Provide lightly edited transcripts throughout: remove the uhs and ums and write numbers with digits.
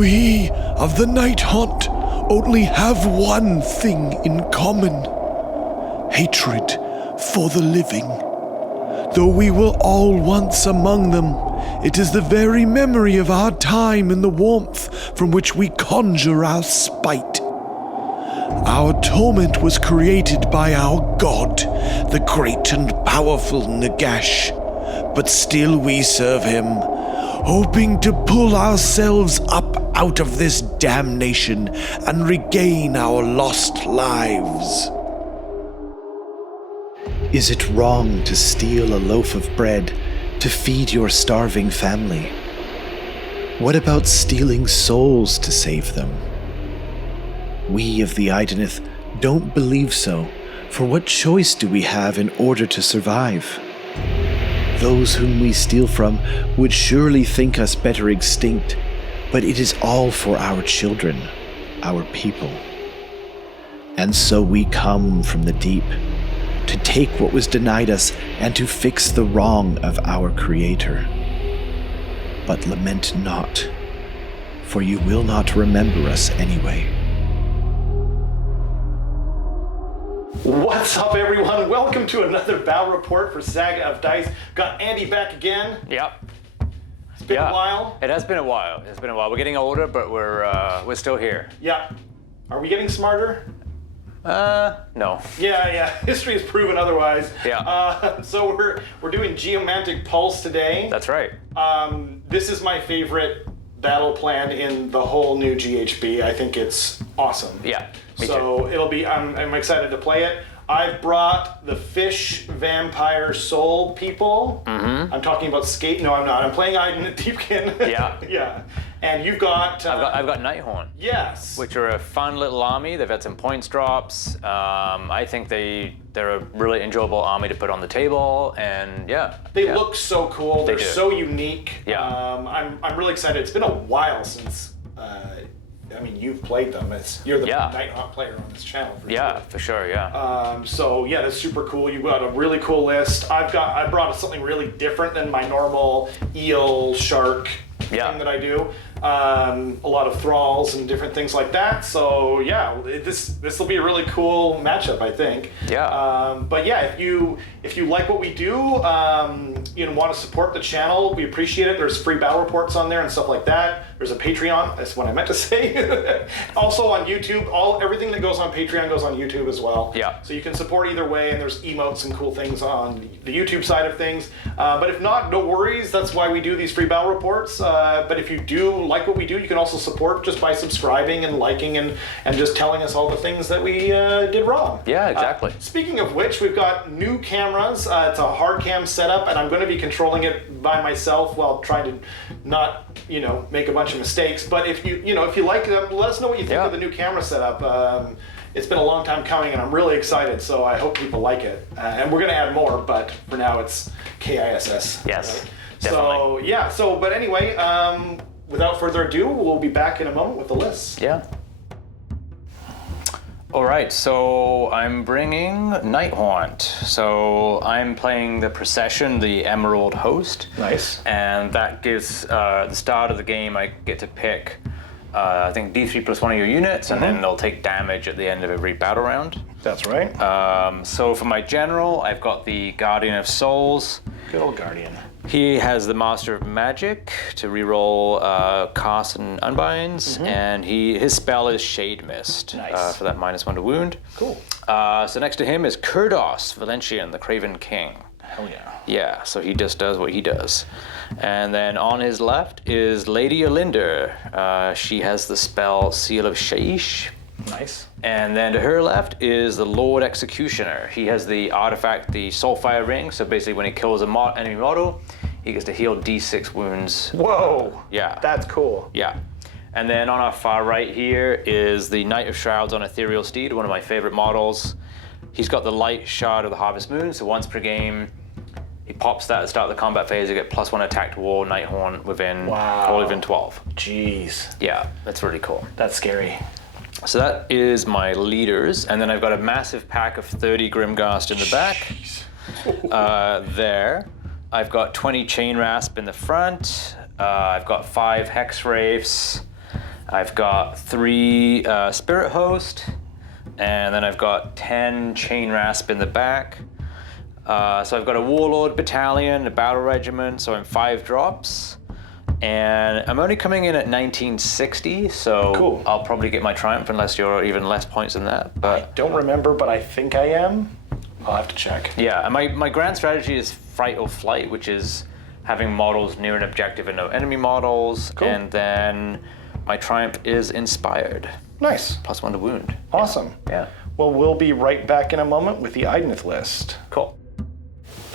We of the Nighthaunt only have one thing in common: hatred for the living. Though we were all once among them, it is the very memory of our time and the warmth from which we conjure our spite. Our torment was created by our god, the great and powerful Nagash, but still we serve him, hoping to pull ourselves up out of this damnation and regain our lost lives. Is it wrong to steal a loaf of bread to feed your starving family? What about stealing souls to save them? We of the Idoneth don't believe so, for what choice do we have in order to survive? Those whom we steal from would surely think us better extinct, but it is all for our children, our people. And so we come from the deep, to take what was denied us and to fix the wrong of our Creator. But lament not, for you will not remember us anyway. What's up, everyone? Welcome to another battle report for Saga of Dice. Got Andy back again. Yep. It's been a while. It has been a while. It's been a while. We're getting older, but we're still here. Yeah. Are we getting smarter? No. Yeah. History has proven otherwise. Yeah. So we're doing Geomantic Pulse today. That's right. This is my favorite battle plan in the whole new GHB. I think it's awesome. Yeah. Me So too. it'll be. I'm excited to play it. I've brought the fish vampire soul people. Mm-hmm. I'm talking about skate. No, I'm not. I'm playing Idoneth Deepkin. Yeah. Yeah. And you've got. I've got Nighthaunt. Yes. Which are a fun little army. They've had some points drops. I think they're a really enjoyable army to put on the table, and yeah. They look so cool. They're do. so unique. Yeah. I'm really excited. It's been a while since. You've played them. You're the Nighthaunt player on this channel. For sure. Yeah. So yeah, that's super cool. You've got a really cool list. I brought something really different than my normal eel shark thing that I do. A lot of thralls and different things like that. So yeah, this will be a really cool matchup, I think. Yeah. But yeah, if you like what we do, want to support the channel, we appreciate it. There's free battle reports on there and stuff like that. There's a Patreon. That's what I meant to say. Also on YouTube, everything that goes on Patreon goes on YouTube as well. Yeah. So you can support either way, and there's emotes and cool things on the YouTube side of things. But if not, no worries. That's why we do these free battle reports. But if you do like what we do, you can also support just by subscribing and liking and just telling us all the things that we did wrong. Yeah, exactly. Speaking of which, we've got new cameras. It's a hard cam setup, and I'm going to be controlling it by myself while trying to not, make a bunch of mistakes. But if you like them, let us know what you think of the new camera setup. It's been a long time coming, and I'm really excited, so I hope people like it. And we're going to add more, but for now it's KISS. Yes, right? definitely. But anyway, without further ado, we'll be back in a moment with the list. Yeah. All right, so I'm bringing Nighthaunt. So I'm playing the Procession, the Emerald Host. Nice. And that gives, the start of the game, I get to pick, I think D3 plus one of your units, and then they'll take damage at the end of every battle round. That's right. So for my general, I've got the Guardian of Souls. Good old Guardian. He has the Master of Magic to reroll casts and unbinds, and his spell is Shade Mist for that -1 to wound. Cool. So next to him is Kurdos Valentian, the Craven King. Hell yeah. Yeah, so he just does what he does. And then on his left is Lady Alinder. She has the spell Seal of Shaish. Nice. And then to her left is the Lord Executioner. He has the artifact, the Soulfire Ring. So basically when he kills an enemy model, he gets to heal D6 wounds. Whoa. Yeah. That's cool. Yeah. And then on our far right here is the Knight of Shrouds on Ethereal Steed, one of my favorite models. He's got the Light Shard of the Harvest Moon, so once per game, he pops that at the start of the combat phase, you get +1 attack to war, Nighthaunt within 12. Jeez. Yeah, that's really cool. That's scary. So that is my leaders, and then I've got a massive pack of 30 Grimghast in the back. There. I've got 20 Chain Rasp in the front. I've got 5 Hex Wraiths. I've got 3 Spirit Host, and then I've got 10 Chain Rasp in the back. So I've got a Warlord Battalion, a Battle Regiment, so I'm 5 drops. And I'm only coming in at 1960, so Cool. I'll probably get my Triumph unless you're even less points than that. But Don't remember, but I think I am. I'll have to check. yeah, and my grand strategy is Fright or Flight, which is having models near an objective and no enemy models. Cool. And then my Triumph is Inspired, Nice. +1 to wound. Awesome. Yeah. Well, we'll be right back in a moment with the Idoneth list. Cool.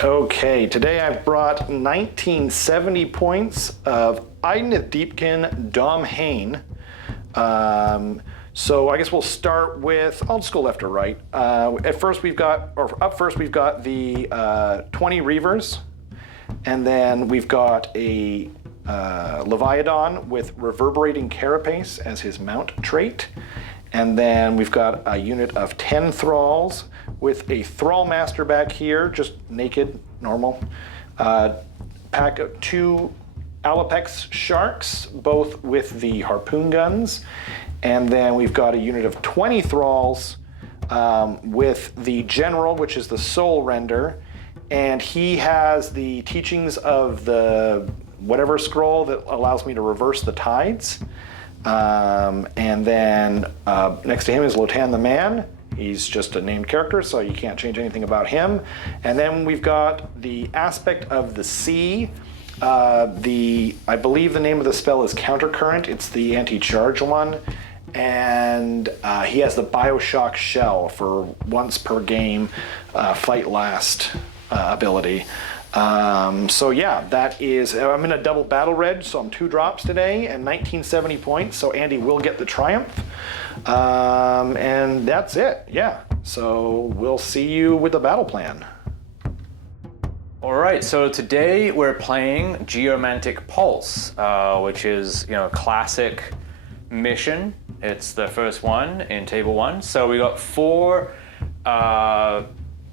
Okay, today I've brought 1970 points of Idoneth Deepkin, Dom Hain. So I guess we'll start with, I'll just go left or right. Up first we've got the 20 Reavers, and then we've got a Leviathan with Reverberating Carapace as his mount trait. And then we've got a unit of 10 Thralls with a Thrall Master back here, just naked, normal. Pack of 2 Alapex Sharks, both with the harpoon guns. And then we've got a unit of 20 Thralls with the General, which is the Soul Render. And he has the teachings of the whatever scroll that allows me to reverse the tides. And then next to him is Lotan the Man. He's just a named character, so you can't change anything about him. And then we've got the Aspect of the Sea. I believe the name of the spell is Countercurrent. It's the anti-charge one. And he has the Bioshock Shell for once per game fight last ability. So yeah, that is, I'm in a double battle reg, so I'm 2 drops today and 1970 points, so Andy will get the Triumph. And that's it, yeah. So we'll see you with the battle plan. All right, so today we're playing Geomantic Pulse, which is, a classic mission. It's the first one in Table 1. So we got 4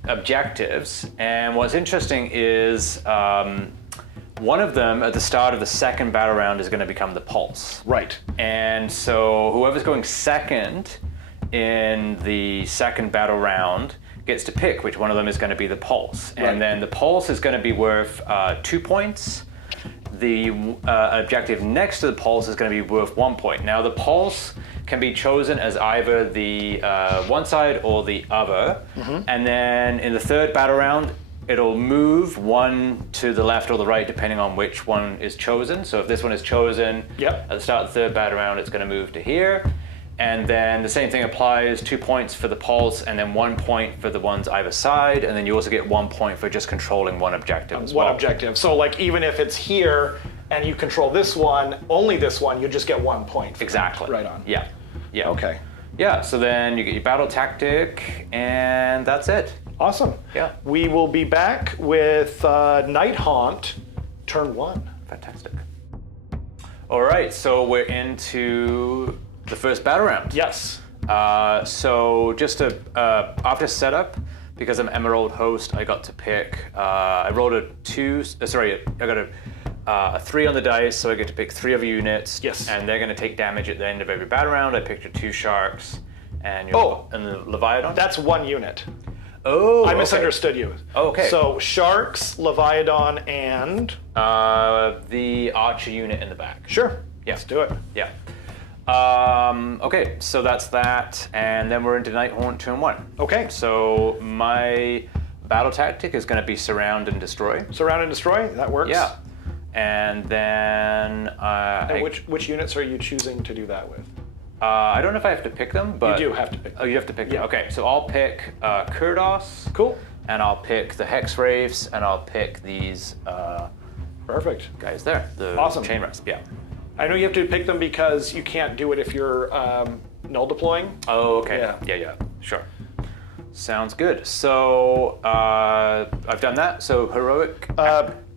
objectives, and what's interesting is one of them at the start of the second battle round is going to become the Pulse. Right. And so whoever's going second in the second battle round gets to pick which one of them is going to be the Pulse. Right. And then the Pulse is going to be worth 2 points. The objective next to the Pulse is going to be worth 1 point. Now the Pulse can be chosen as either the one side or the other. Mm-hmm. And then in the third battle round, it'll move 1 to the left or the right depending on which one is chosen. So if this one is chosen at the start of the third battle round, it's going to move to here. And then the same thing applies, 2 points for the Pulse and then 1 point for the ones either side. And then you also get 1 point for just controlling one objective as well. One objective. So like even if it's here and you control this one, only this one, you just get 1 point. Exactly. Right on. Yeah. Yeah. Okay. Yeah, so then you get your battle tactic and that's it. Awesome. Yeah. We will be back with Nighthaunt, turn 1. Fantastic. All right, so we're into the first battle round. Yes. So just after setup, because I'm Emerald Host, I got to pick. I rolled a 3 on the dice, so I get to pick 3 of units. Yes. And they're going to take damage at the end of every battle round. I picked your 2 sharks and and the Leviathan. That's 1 unit. Oh, I misunderstood you. Oh, okay. So sharks, Leviathan, and the archer unit in the back. sure. Yeah. Let's do it. Yeah. Okay, so that's that, and then we're into Nighthaunt turn 1. Okay. So my battle tactic is going to be surround and destroy. Surround and destroy. That works. Yeah. And then And which units are you choosing to do that with? I don't know if I have to pick them, but You do have to pick them. Oh, you have to pick them. Yeah. Okay, so I'll pick Kurdos. Cool. And I'll pick the Hex Wraiths, and I'll pick these Perfect. guys there. The Awesome. Chain Rasp. Yeah. I know you have to pick them because you can't do it if you're null deploying. Oh, okay. Yeah. Sure. Sounds good. So I've done that. So heroic.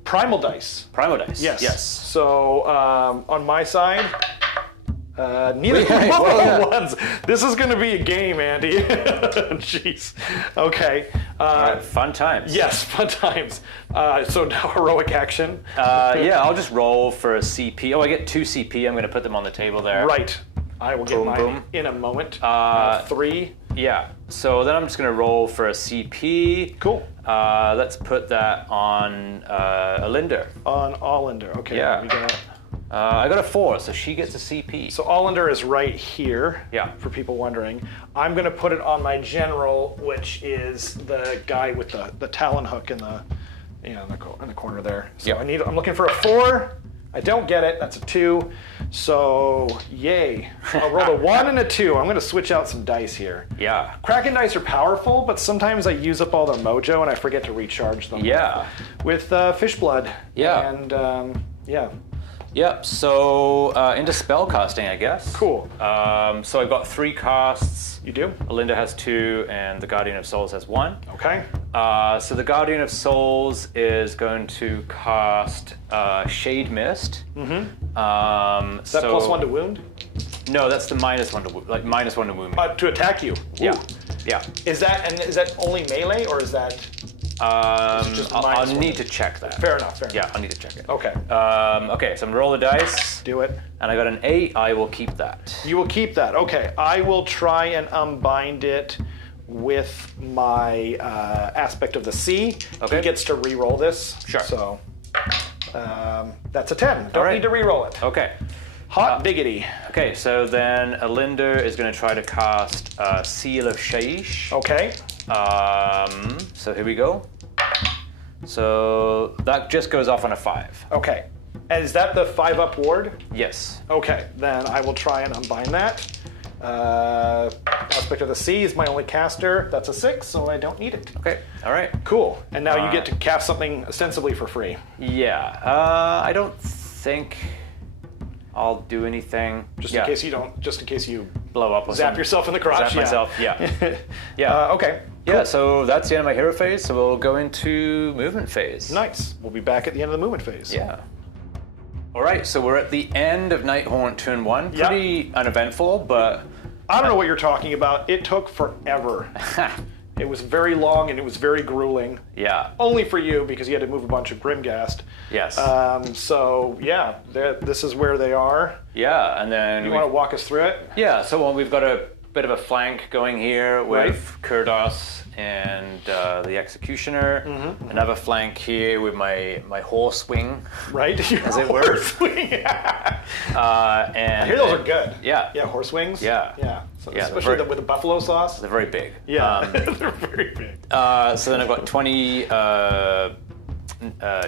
Primal dice. Primal dice. Yes. So on my side, neither Wait, one well, of yeah. the ones. This is going to be a game, Andy. Jeez. Okay. All right, fun times. Yes, fun times. So now heroic action. Yeah, I'll just roll for a CP. Oh, I get 2 CP. I'm going to put them on the table there. Right. I will get Boom, mine boom. in a moment. 3. Yeah. So then I'm just going to roll for a CP. Cool. Let's put that on Alinda. On Allander. Okay. Yeah. We got. I got a 4, so she gets a CP. So Allander is right here. Yeah. For people wondering, I'm going to put it on my general, which is the guy with the talon hook in the in the corner there. So Yep. I'm looking for a 4. I don't get it. That's a 2. So yay! I'll roll a 1 and a 2. I'm going to switch out some dice here. Yeah. Kraken dice are powerful, but sometimes I use up all their mojo and I forget to recharge them. Yeah. With fish blood. Yeah. And yeah. Yep, so into spellcasting, I guess. Cool. So I've got 3 casts. You do? Alinda has 2, and the Guardian of Souls has 1. Okay. So the Guardian of Souls is going to cast Shade Mist. Is that +1 to wound? No, that's the -1 to wound, like -1 to wound. To attack you. Ooh. Yeah, yeah. Is that only melee or is that? just I'll -1? need to check that. Fair enough. Yeah, I'll need to check it. Okay. Okay, so I'm gonna roll the dice, Do it. and I got an 8. I will keep that. You will keep that. Okay. I will try and unbind it with my aspect of the sea. Okay. He gets to re-roll this. Sure. So that's a 10. Don't right. need to re-roll it. Okay. Hot biggity. Okay, so then Alinda is going to try to cast Seal of Shaish. Okay. So here we go. So that just goes off on a 5. Okay. And is that the 5-up ward? Yes. Okay, then I will try and unbind that. Aspect of the Sea is my only caster. That's a 6, so I don't need it. Okay. All right. Cool. And now you get to cast something ostensibly for free. Yeah. I don't think I'll do anything. Just in case you blow up. Or zap something. yourself in the crotch. Zap myself. Yeah. Yeah. Okay. Yeah. So that's the end of my hero phase. So we'll go into movement phase. Nice. We'll be back at the end of the movement phase. Yeah. All right. So we're at the end of Nighthaunt turn 1. Yeah. Pretty uneventful, but I don't know what you're talking about. It took forever. It was very long and it was very grueling. yeah. Only for you because you had to move a bunch of Grimghast. Yes. So yeah, this is where they are. Yeah, and then You want to walk us through it? yeah. So we've got a bit of a flank going here with Kurdos and the Executioner. Mm-hmm. Another flank here with my horse wing, Right? as it were. Horsewing. and I hear those are good. Yeah. Yeah, horse wings. Yeah. Yeah. So Yeah, especially they're with the buffalo sauce. They're very big. Yeah. They're very big. So then I've got 20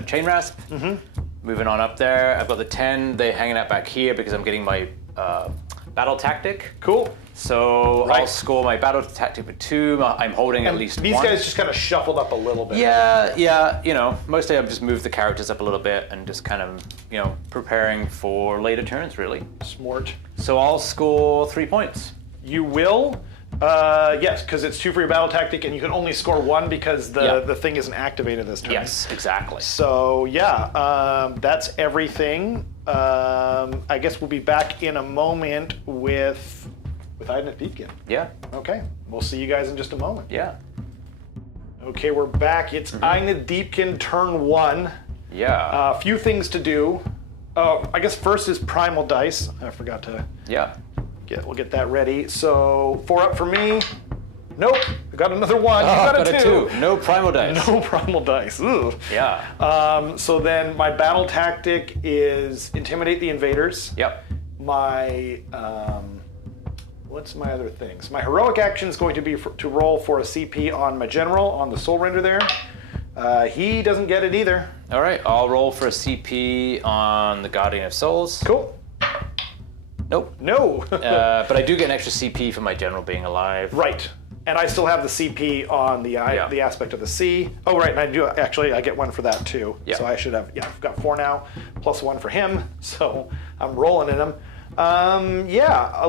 chain rasp. Mm-hmm. Moving on up there, I've got the 10. They're hanging out back here because I'm getting my battle tactic. Cool. So Right. I'll score my battle tactic with 2. I'm holding at least These 1. guys just kind of shuffled up a little bit. Yeah, you know, mostly I've just moved the characters up a little bit and just kind of, preparing for later turns, really. Smart. So I'll score 3 points. You will. Yes, because it's 2 for your battle tactic, and you can only score 1 because the thing isn't activated this turn. Yes, exactly. So yeah, that's everything. I guess we'll be back in a moment with Idoneth Deepkin. Yeah, Okay, we'll see you guys in just a moment. yeah, Okay, we're back. It's Idoneth Deepkin turn 1. yeah, A few things to do. I guess first is primal dice. I forgot to yeah. we'll get that ready. So 4 up for me. Nope, I got another 1. You got a 2. No primal dice. No primal dice. Ugh. Yeah. So then my battle tactic is intimidate the invaders. Yep. My what's my other things? My heroic action is going to be to roll for a CP on my general on the soul render there. He doesn't get it either. All right, I'll roll for a CP on the Guardian of Souls. Cool. Nope. No. But I do get an extra CP for my general being alive. Right. And I still have the CP on the the aspect of the sea. Oh, right, and I do actually. I get 1 for that too. Yeah. So I should have. Yeah, I've got 4 now, plus 1 for him. So I'm rolling in them.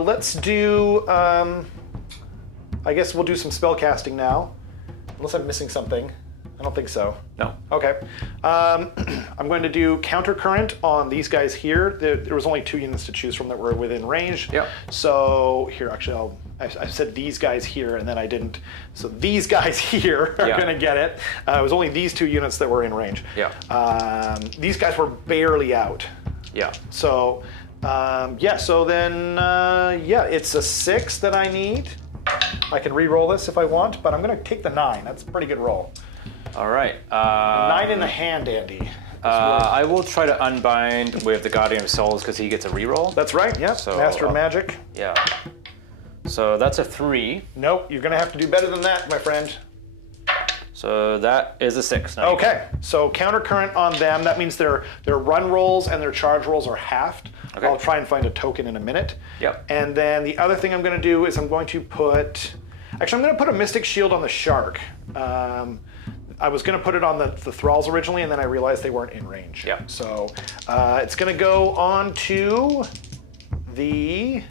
Let's do. I guess we'll do some spell casting now, unless I'm missing something. I don't think so. No. Okay. I'm going to do counter current on these guys here. There was only 2 units to choose from that were within range. Yep. So here, actually, I said these guys here, and then I didn't. So these guys here are going to get it. It was only these 2 units that were in range. Yeah. These guys were barely out. Yeah. So Yeah, so then, yeah, it's a 6 that I need. I can re-roll this if I want, but I'm going to take the 9. That's a pretty good roll. All right. 9 in the hand, Andy. I will try to unbind with the Guardian of Souls because he gets a reroll. That's right, yeah. So, Master of Magic. Yeah. So that's a 3. Nope, you're going to have to do better than that, my friend. So that is a 6. Now Okay, so counter current on them. That means their run rolls and their charge rolls are halved. Okay. I'll try and find a token in a minute. Yep. And then the other thing I'm going to do is I'm going to put a Mystic Shield on the Shark. I was going to put it on the Thralls originally, and then I realized they weren't in range. Yeah. So it's going to go on to the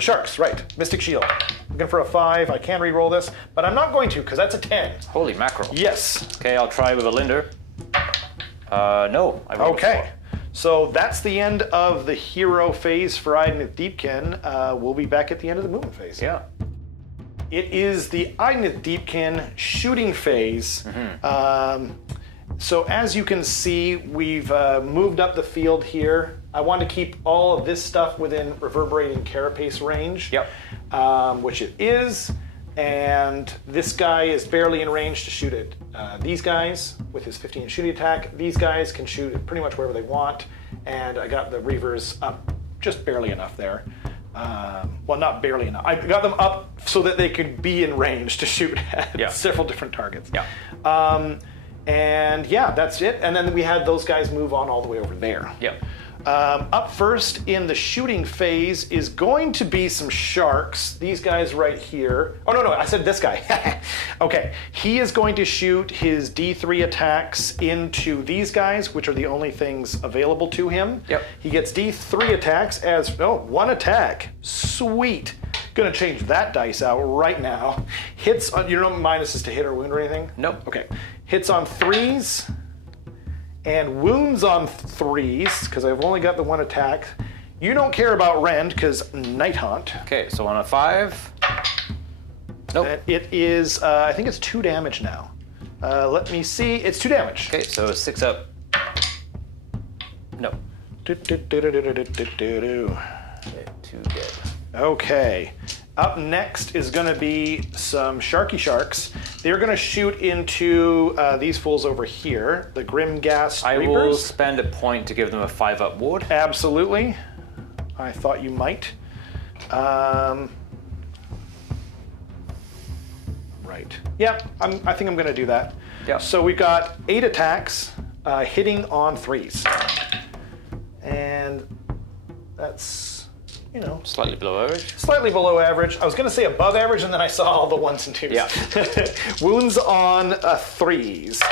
Sharks, right. Mystic Shield. Looking for a 5. I can re-roll this, but I'm not going to because that's a 10. Holy mackerel. Yes. Okay, I'll try with a Linder. No. I rolled a Okay. So that's the end of the hero phase for Idoneth Deepkin. We'll be back at the end of the movement phase. 4. Yeah. It is the Idoneth Deepkin shooting phase. So as you can see, we've moved up the field here. I want to keep all of this stuff within reverberating carapace range, Yep. which it is. And this guy is barely in range to shoot at these guys with his 15 shooting attack. These guys can shoot it pretty much wherever they want. And I got the Reavers up just barely enough there. Well, not barely enough. I got them up so that they could be in range to shoot at several different targets. Yeah. And yeah, that's it. And then we had those guys move on all the way over there. Yep. Up first in the shooting phase is going to be some sharks. These guys right here. Oh, no, I said this guy. Okay, he is going to shoot his D3 attacks into these guys, which are the only things available to him. Yep. He gets D3 attacks as, one attack. Sweet. Gonna change that dice out right now. Hits on, you know, minuses to hit or wound or anything? Nope. Okay. Hits on 3s. And wounds on 3s, because I've only got the 1 attack. You don't care about Rend, because Nighthaunt. Okay, so on a 5. Nope. And it is, I think it's 2 damage now. Let me see, it's 2 damage. Okay, so 6 up. No. Okay, 2 dead. Okay. Up next is going to be some Sharky Sharks. They're going to shoot into these fools over here, the Grimghast I Reapers. will spend a point to give them a 5-up ward. Absolutely. I thought you might. Right. Yeah, I think I'm going to do that. Yeah. So we've got 8 attacks hitting on 3s. And that's, you know, Slightly below average. slightly below average. I was going to say above average, and then I saw all the 1s and 2s. Yeah. Wounds on 3s.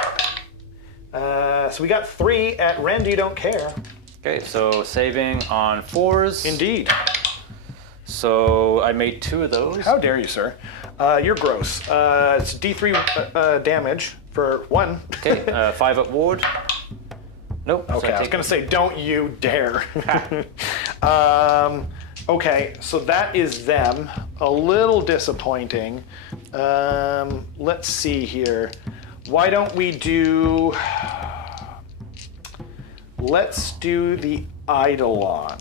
So we got 3 at Rend, you don't care. Okay, so saving on 4s. Indeed. So I made 2 of those. How dare you, sir? You're gross. It's D3 damage for 1. Okay, 5-up ward. Nope. so Okay, I was take- going to say, don't you dare. Okay, so that is them. A little disappointing. Let's see here. Why don't we do... Let's do the Eidolon.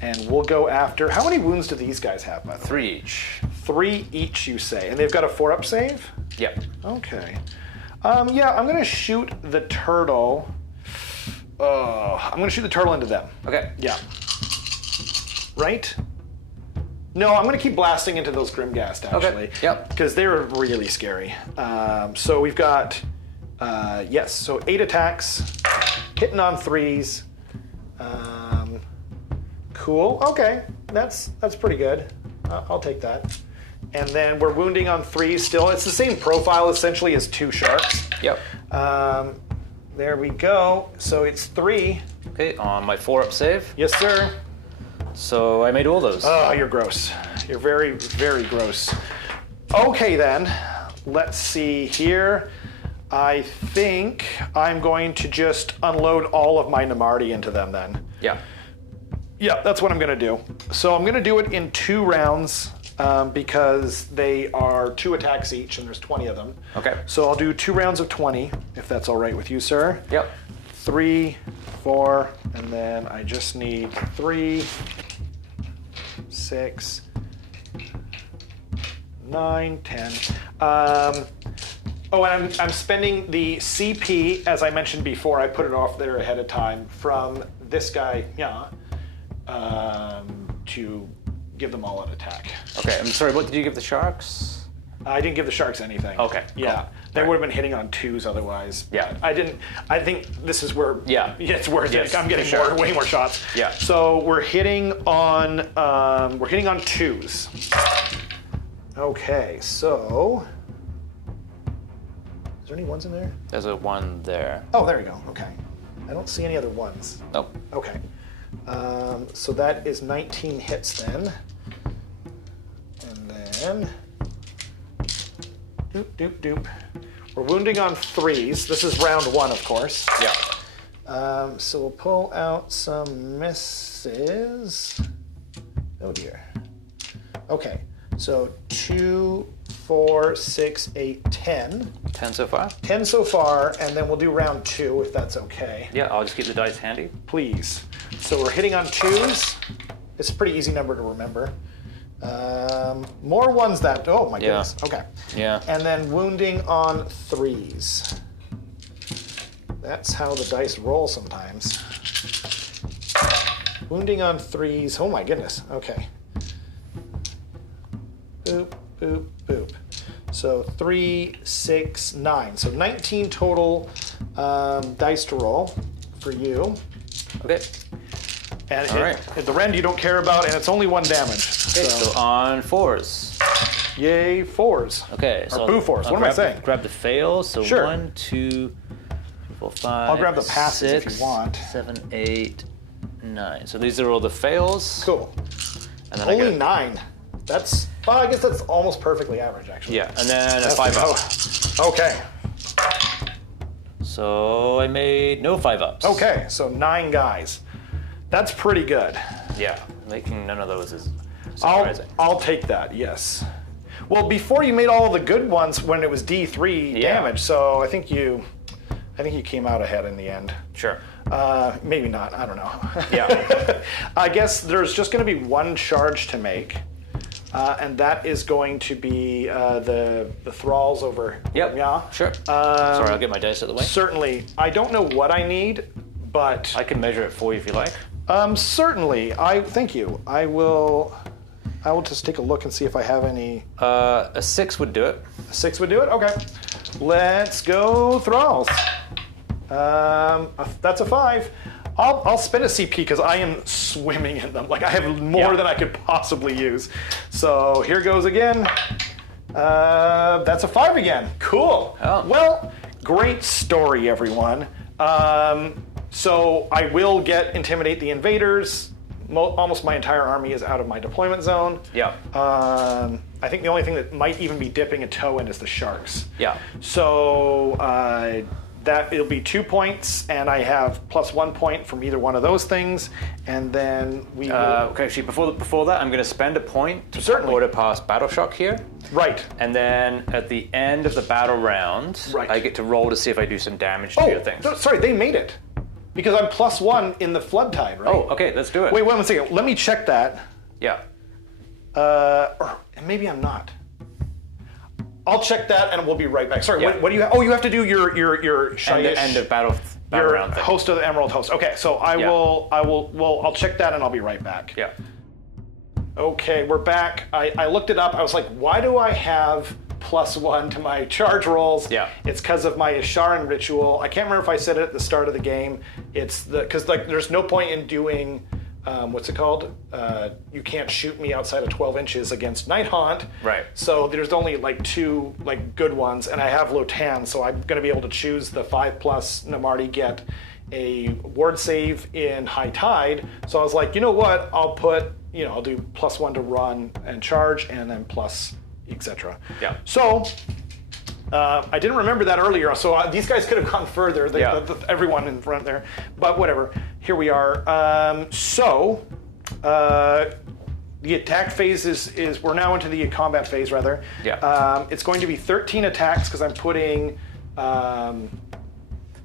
And we'll go after... How many wounds do these guys have, by the way? 3 each. 3 each, you say. And they've got a 4-up save? Yep. Okay. Yeah, I'm going to shoot the turtle. I'm going to shoot the turtle into them. Okay. Yeah. Right? No, I'm going to keep blasting into those Grimghast, actually. Okay, yep. Because they're really scary. So we've got, yes, so 8 attacks, hitting on 3s. Cool. Okay, that's pretty good. I'll take that. And then we're wounding on 3s still. It's the same profile, essentially, as 2 sharks. Yep. There we go. So it's 3. Okay, on my 4-up save. Yes, sir. So I made all those. Oh, you're gross. You're very, very gross. Okay, then. Let's see here. I think I'm going to just unload all of my Namardi into them then. Yeah. Yeah, that's what I'm going to do. So I'm going to do it in 2 rounds because they are 2 attacks each and there's 20 of them. Okay. So I'll do 2 rounds of 20, if that's all right with you, sir. Yep. 3, 4, and then I just need 3, 6, 9, 10. Oh, and I'm spending the CP, as I mentioned before, I put it off there ahead of time, from this guy, to give them all an attack. Okay, I'm sorry, what did you give the sharks? I didn't give the sharks anything. Okay, Yeah. cool. They would have been hitting on 2s otherwise. Yeah. I think this is where it's worth Yes, it. I'm getting for sure. way more shots. Yeah. So we're hitting on 2s. Okay, so is there any 1s in there? There's a 1 there. Oh, there we go. Okay. I don't see any other 1s. Nope. Okay. So that is 19 hits then. And then doop, doop, doop. We're wounding on 3s. This is round 1, of course. Yeah. So we'll pull out some misses. Oh dear. Okay. So 2, 4, 6, 8, 10. 10 so far? 10 so far, and then we'll do round 2 if that's okay. Yeah, I'll just keep the dice handy. Please. So we're hitting on 2s. It's a pretty easy number to remember. More 1s that. Oh my goodness. Okay. Yeah. And then wounding on 3s. That's how the dice roll sometimes. Wounding on 3s. Oh my goodness. Okay. Boop, boop, boop. So 3, 6, 9. So 19 total dice to roll for you. Okay. And All right. at the rend you don't care about, and it's only 1 damage. Okay, so on 4s. Yay, 4s. Okay, Or boo 4s. What am I saying? Grab the fails. So Sure. 1, 2, 3, 4, 5. I'll grab the passes if you 6, want. 7, 8, 9. So these are all the fails. Cool. And then Only I get, 9. That's, well, I guess that's almost perfectly average, actually. Yeah, and then a 5 up. Okay. So I made no 5 ups. Okay, so 9 guys. That's pretty good. Yeah, making none of those is surprising. I'll take that, yes. Well, before you made all the good ones when it was D3 Yeah. damage, so I think you came out ahead in the end. Sure. Maybe not, I don't know. Yeah. I guess there's just going to be 1 charge to make, and that is going to be the thralls over. Yep. Yeah. Sure. Sorry, I'll get my dice out of the way. Certainly. I don't know what I need, but I can measure it for you if you like. certainly. Thank you. I will just take a look and see if I have any. A 6 would do it. A 6 would do it. Okay. Let's go thralls. That's a 5. I'll spend a CP because I am swimming in them. Like I have more than I could possibly use. So here goes again. That's a 5 again. Cool. Oh. Well, great story, everyone. So I will intimidate the invaders. Almost my entire army is out of my deployment zone. Yeah. I think the only thing that might even be dipping a toe in is the sharks. Yeah. So that it'll be 2 points, and I have +1 point from either one of those things, and then we will... Okay, actually, before that, I'm going to spend a point to Certainly. order past Battle Shock here. Right. And then at the end of the battle round, Right. I get to roll to see if I do some damage to your things. no, sorry, they made it. Because I'm +1 in the flood tide, right? Oh, okay, let's do it. Wait 1 second. Let me check that. Yeah. Or maybe I'm not. I'll check that and we'll be right back. Sorry, Yeah. what do you have? Oh, you have to do your And Shyish, the end of battle your round thing. host of the Emerald Host. Okay, so I'll check that and I'll be right back. Yeah. Okay, we're back. I looked it up. I was like, why do I have +1 to my charge rolls? Yeah. It's because of my Isharan ritual. I can't remember if I said it at the start of the game. It's because there's no point in doing what's it called? You can't shoot me outside of 12 inches against Nighthaunt. Right. So there's only 2 good ones, and I have Lotan, so I'm going to be able to choose the 5+ Namarti get a ward save in High Tide. So I was like, you know what? I'll do +1 to run and charge, and then plus etc. Yeah. So I didn't remember that earlier, so these guys could have gone further. Everyone in front there, but whatever. Here we are. The attack phase is we're now into the combat phase, rather. Yeah. It's going to be 13 attacks because I'm putting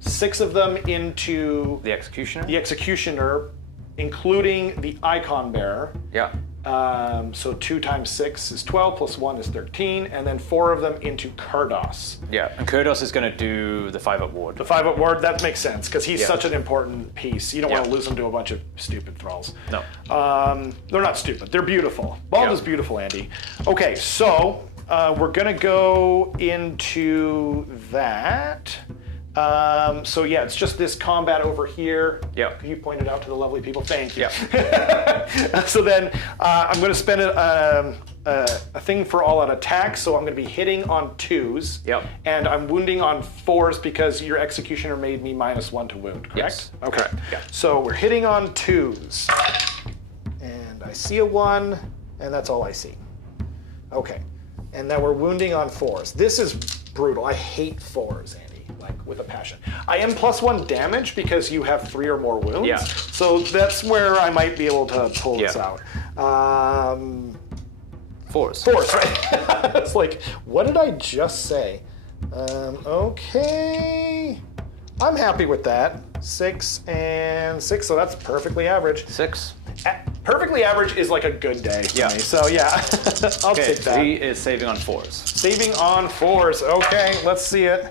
6 of them into The executioner. the executioner, including the icon bearer. Yeah. So 2 times 6 is 12, plus 1 is 13, and then 4 of them into Kurdos. Yeah, and Kurdos is going to do the 5-up ward. The 5-up ward, that makes sense, because he's Yeah. such an important piece. You don't want to Yeah. lose him to a bunch of stupid thralls. No. They're not stupid, they're beautiful. Bald Yeah. is beautiful, Andy. Okay, so we're gonna go into that. So yeah, it's just this combat over here. Yeah. You pointed out to the lovely people. Thank you. Yeah. So then I'm going to spend a thing for all-out attacks. So I'm going to be hitting on 2s. Yep. And I'm wounding on 4s because your executioner made me -1 to wound. Correct? Yes. Okay. Correct. Yeah. So we're hitting on 2s, and I see a 1, and that's all I see. Okay. And then we're wounding on 4s. This is brutal. I hate 4s, Andy. Like with a passion. I am +1 damage because you have 3 or more wounds. Yeah. So that's where I might be able to pull this Yeah. out. 4s. 4s, right? It's like, what did I just say? Okay. I'm happy with that. 6 and 6, so that's perfectly average. 6. Perfectly average is like a good day for Yeah. me. So yeah, I'll Okay, take that. he is saving on 4s. Saving on 4s. Okay, let's see it.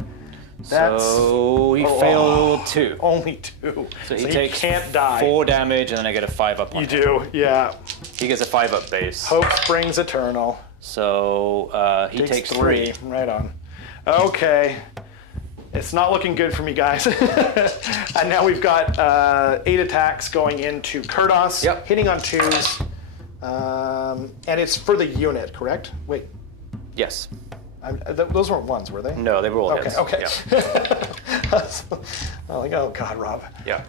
That's So he failed 2. only 2. So he takes can't die. 4 damage, and then I get a 5-up on You him. do, yeah. He gets a 5-up base. Hope springs eternal. So he takes 3. Right on. Okay. It's not looking good for me, guys. And now we've got 8 attacks going into Kurdos, Yep. hitting on 2s. And it's for the unit, correct? Wait, Yes. those weren't 1s, were they? No, they were all Okay, hits. okay. Yeah. I'm like, oh God, Rob. Yeah.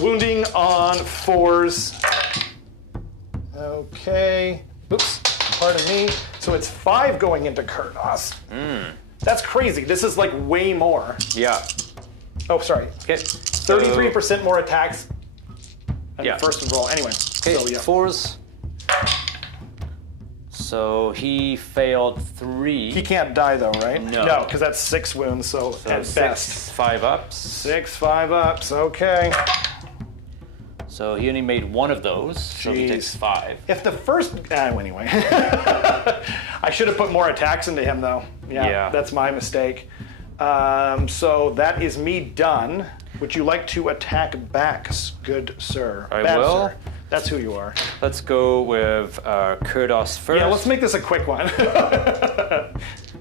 Wounding on 4s. Okay. Oops, pardon me. So it's 5 going into Kurdos. That's crazy. This is like way more. Yeah. Oh, sorry. Okay. 33% more attacks than Yeah. the first roll. Anyway, Okay, so yeah. 4s. So he failed 3. He can't die though, right? No. No, because that's 6 wounds, so at So best. 6 5-ups. 6 5-ups, okay. So he only made 1 of those, so he Jeez. takes 5. If the first, anyway. I should have put more attacks into him though. Yeah. That's my mistake. So that is me done. Would you like to attack back, good sir? I Bad will. Sir. That's who you are. Let's go with Kurdos first. Yeah, let's make this a quick one.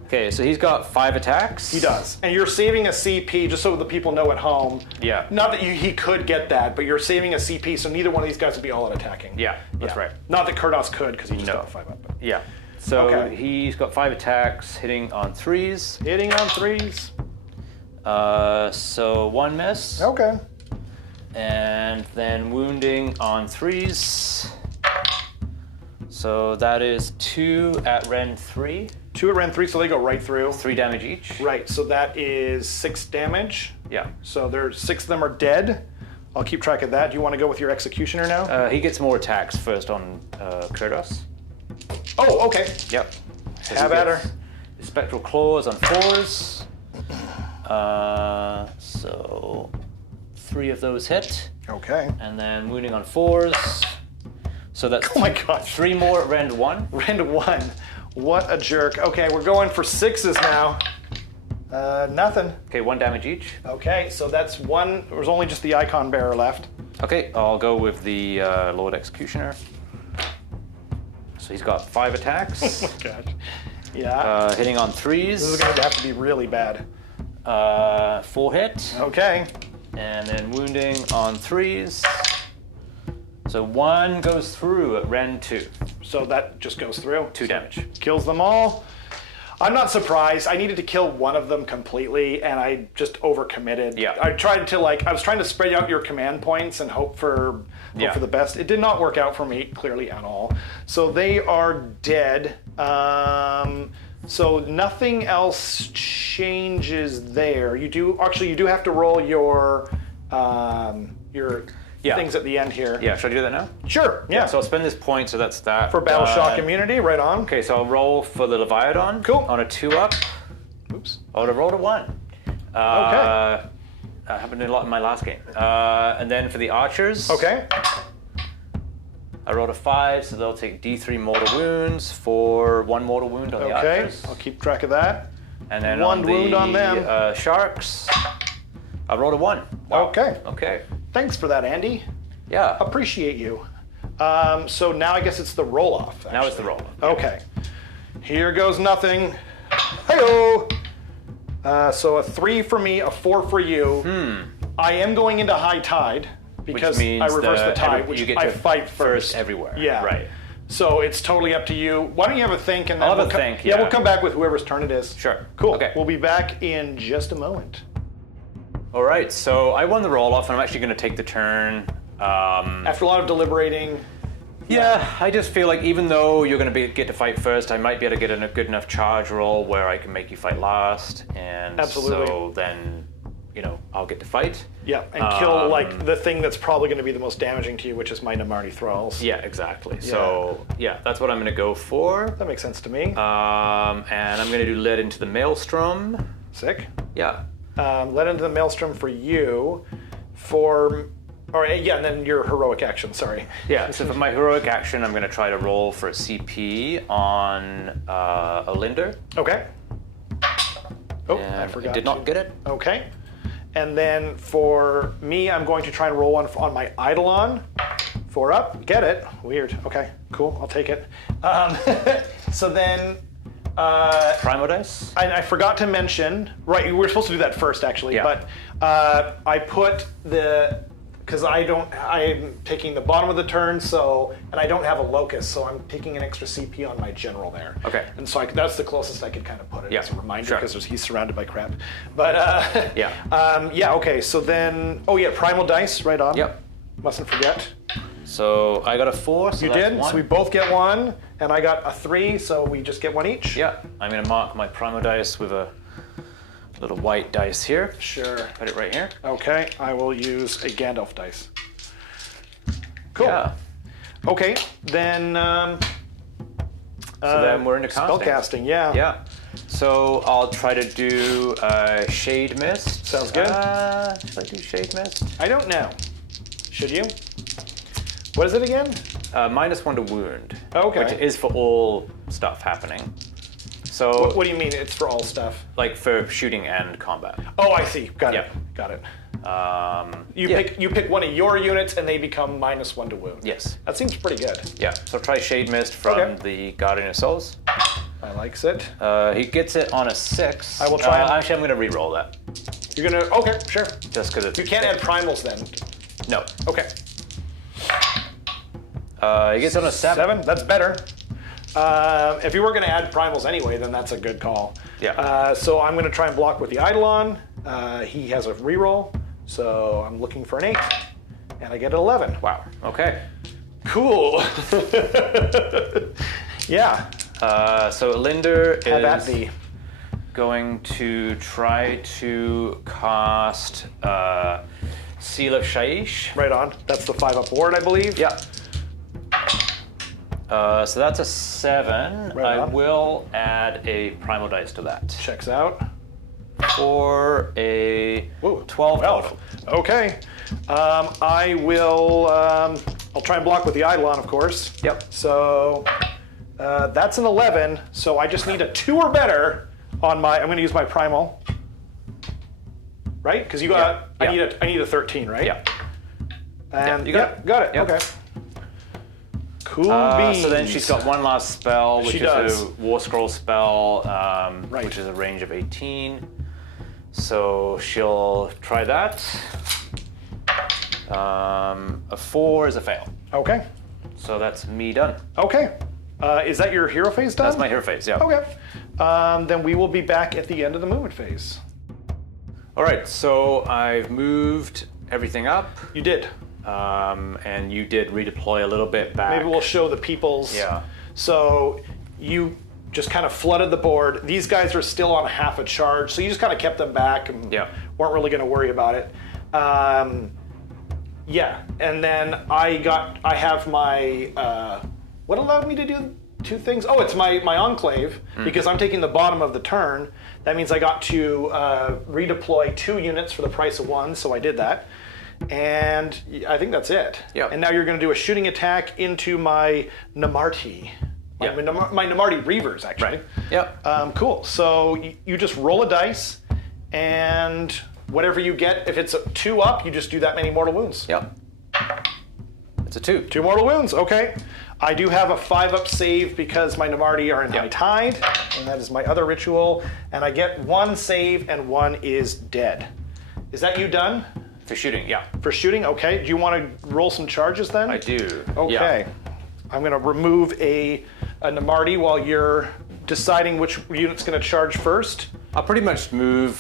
Okay, so he's got 5 attacks. He does. And you're saving a CP, just so the people know at home. Yeah. Not that he could get that, but you're saving a CP, so neither one of these guys would be all out attacking. Yeah, that's right. Not that Kurdos could, because he just No. got a 5-up. But Yeah. So Okay. he's got 5 attacks, hitting on 3s. hitting on 3s. So 1 miss. Okay. And then wounding on 3s. So that is 2 at Ren 3. 2 at Ren 3, so they go right through. 3 damage each. Right, so that is 6 damage. Yeah. So there's 6 of them are dead. I'll keep track of that. Do you want to go with your executioner now? He gets more attacks first on Kurdos. Oh, okay. Yep. So Have he at her. gets the Spectral Claws on 4s. So 3 of those hit. Okay. And then wounding on 4s. So that's Oh my gosh. 3 more at Rend 1. Rend 1. What a jerk. Okay, we're going for 6s now. Nothing. Okay, 1 damage each. Okay, so that's 1. There's only just the icon bearer left. Okay, I'll go with the Lord Executioner. So he's got 5 attacks. Oh my gosh. Yeah. Hitting on This is 3s. going to have to be really bad. 4 hit. Okay. And then wounding on 3s. So 1 goes through at Ren 2. So that just goes through. 2 damage. Kills them all. I'm not surprised. I needed to kill one of them completely, and I just overcommitted. Yeah. I was trying to spread out your command points and hope for Yeah. the best. It did not work out for me, clearly, at all. So they are dead. So nothing else changes there. You do have to roll your Yeah. things at the end here. Yeah, should I do that now? Sure. Yeah. So I'll spend this point, so that's that. for battle shock immunity, right on. Okay, so I'll roll for the Leviathan. Cool. On a 2-up. Oops. I would have rolled a 1. happened a lot in my last game. And then for the archers, Okay. I rolled a 5, so they'll take D3 mortal wounds for 1 mortal wound on the Okay. archers. I'll keep track of that. And then 1 on the wound on them. Sharks, I rolled a 1. Wow. Okay. Okay. Thanks for that, Andy. Yeah. Appreciate you. So now I guess it's the roll-off. Now it's the actually. roll. Okay. Here goes nothing. Hey-oh! So a 3 for me, a 4 for you. I am going into high tide because Which means I reverse the tide, you which get I to fight first. everywhere. Yeah. Right. So it's totally up to you. Why don't you have a think and then I'll have we'll a think, Yeah, yeah. we'll come back with whoever's turn it is. Sure. Cool. Okay. We'll be back in just a moment. All right. So I won the roll off, and I'm actually going to take the turn. After a lot of deliberating. Yeah, I just feel like even though you're going to get to fight first, I might be able to get a good enough charge roll where I can make you fight last, and Absolutely. so then, I'll get to fight. Yeah, and kill like the thing that's probably going to be the most damaging to you, which is my Namarti Thralls. Yeah, exactly. So yeah, that's what I'm going to go for. That makes sense to me. And I'm going to do Led into the Maelstrom. Sick. Yeah. Let into the Maelstrom for you. And then your heroic action, sorry. Yeah, so for my heroic action, I'm going to try to roll for a CP on a Linder. Okay. Oh, And I forgot. did not get it. Okay. And then for me, I'm going to try and roll one on my Eidolon. 4 up. Get it. Weird. Okay, cool. I'll take it. So then... Primo dice? I forgot to mention, right, we were supposed to do that first actually, Yeah. but I put because I'm taking the bottom of the turn, and I don't have a locust, so I'm taking an extra CP on my general there. Okay. And so that's the closest I could kind of put it Yeah, as a reminder, sure. because he's surrounded by crap. But Yeah. okay, so then, primal dice, right on. Yep. Mustn't forget. So I got a 4, so You that's did, 1. so we both get 1, and I got a 3, so we just get 1 each. Yeah, I'm going to mark my Primo dice with a little white dice here. Sure. Put it right here. Okay, I will use a Gandalf dice. Cool. Yeah. Okay, then. So then we're into casting. Spellcasting, yeah. Yeah. So I'll try to do Shade Mist. Sounds good. Should I do Shade Mist? I don't know. Should you? What is it again? -1 to wound. Okay. Which is for all stuff happening. So, What do you mean it's for all stuff? like for shooting and combat. Oh, I see. Got Yeah. it. Got it. Yeah. You pick one of your units and they become -1 to wound. Yes. That seems pretty good. Yeah. So try Shade Mist from Okay. the Guardian of Souls. I likes it. He gets it on a 6. I will try and- Actually, I'm going to re-roll that. You're gonna. Okay, sure. Just because it's. You can't add primals then. No. Okay. He gets it on a 7. 7. That's better. If you were going to add primals anyway, then that's a good call. Yeah. So I'm going to try and block with the Eidolon. He has a reroll, so I'm looking for an 8, and I get an 11. Wow. Okay. Cool. Yeah. So Linder Have at is thee. going to try to cast Seal of Shaish. Right on. That's the 5-up ward, I believe. Yeah. So that's a 7. Right I on. will add a primal dice to that. Checks out. For a Whoa, 12 total. Okay. I will. I'll try and block with the Eidolon, of course. Yep. So that's an 11. So I just need a 2 or better on my. I'm going to use my primal. Right? Because you got. Yeah. I need a 13, right? Yeah. And you got it. Got it. Yep. Okay. Cool beans. So then she's got one last spell, which She is does. a War Scroll spell, Right. which is a range of 18. So she'll try that. A 4 is a fail. Okay. So that's me done. Okay. Is that your hero phase done? That's my hero phase, yeah. Okay. Then we will be back at the end of the movement phase. All right, so I've moved everything up, You did. and you did redeploy a little bit back. Maybe we'll show the people's. Yeah. So you just kind of flooded the board. These guys are still on half a charge, so you just kind of kept them back and Yeah. weren't really going to worry about it. Yeah, and then I have my. What allowed me to do 2 things. Oh, it's my enclave, because I'm taking the bottom of the turn. That means I got to redeploy 2 units for the price of 1, so I did that. And I think that's it. Yeah. And now you're going to do a shooting attack into my Namarti. Yeah. My Namarti Reavers, actually. Right. Yep. Cool. So you just roll a dice, and whatever you get, if it's a 2 up, you just do that many mortal wounds. Yep. It's a 2. 2 mortal wounds, okay. I do have a 5-up save because my Namarti are in high tide, and that is my other ritual. And I get 1 save, and 1 is dead. Is that you done? For shooting, yeah. For shooting, okay. Do you want to roll some charges then? I do. Okay. Yeah. I'm going to remove a Namarti while you're deciding which unit's going to charge first. I'll pretty much move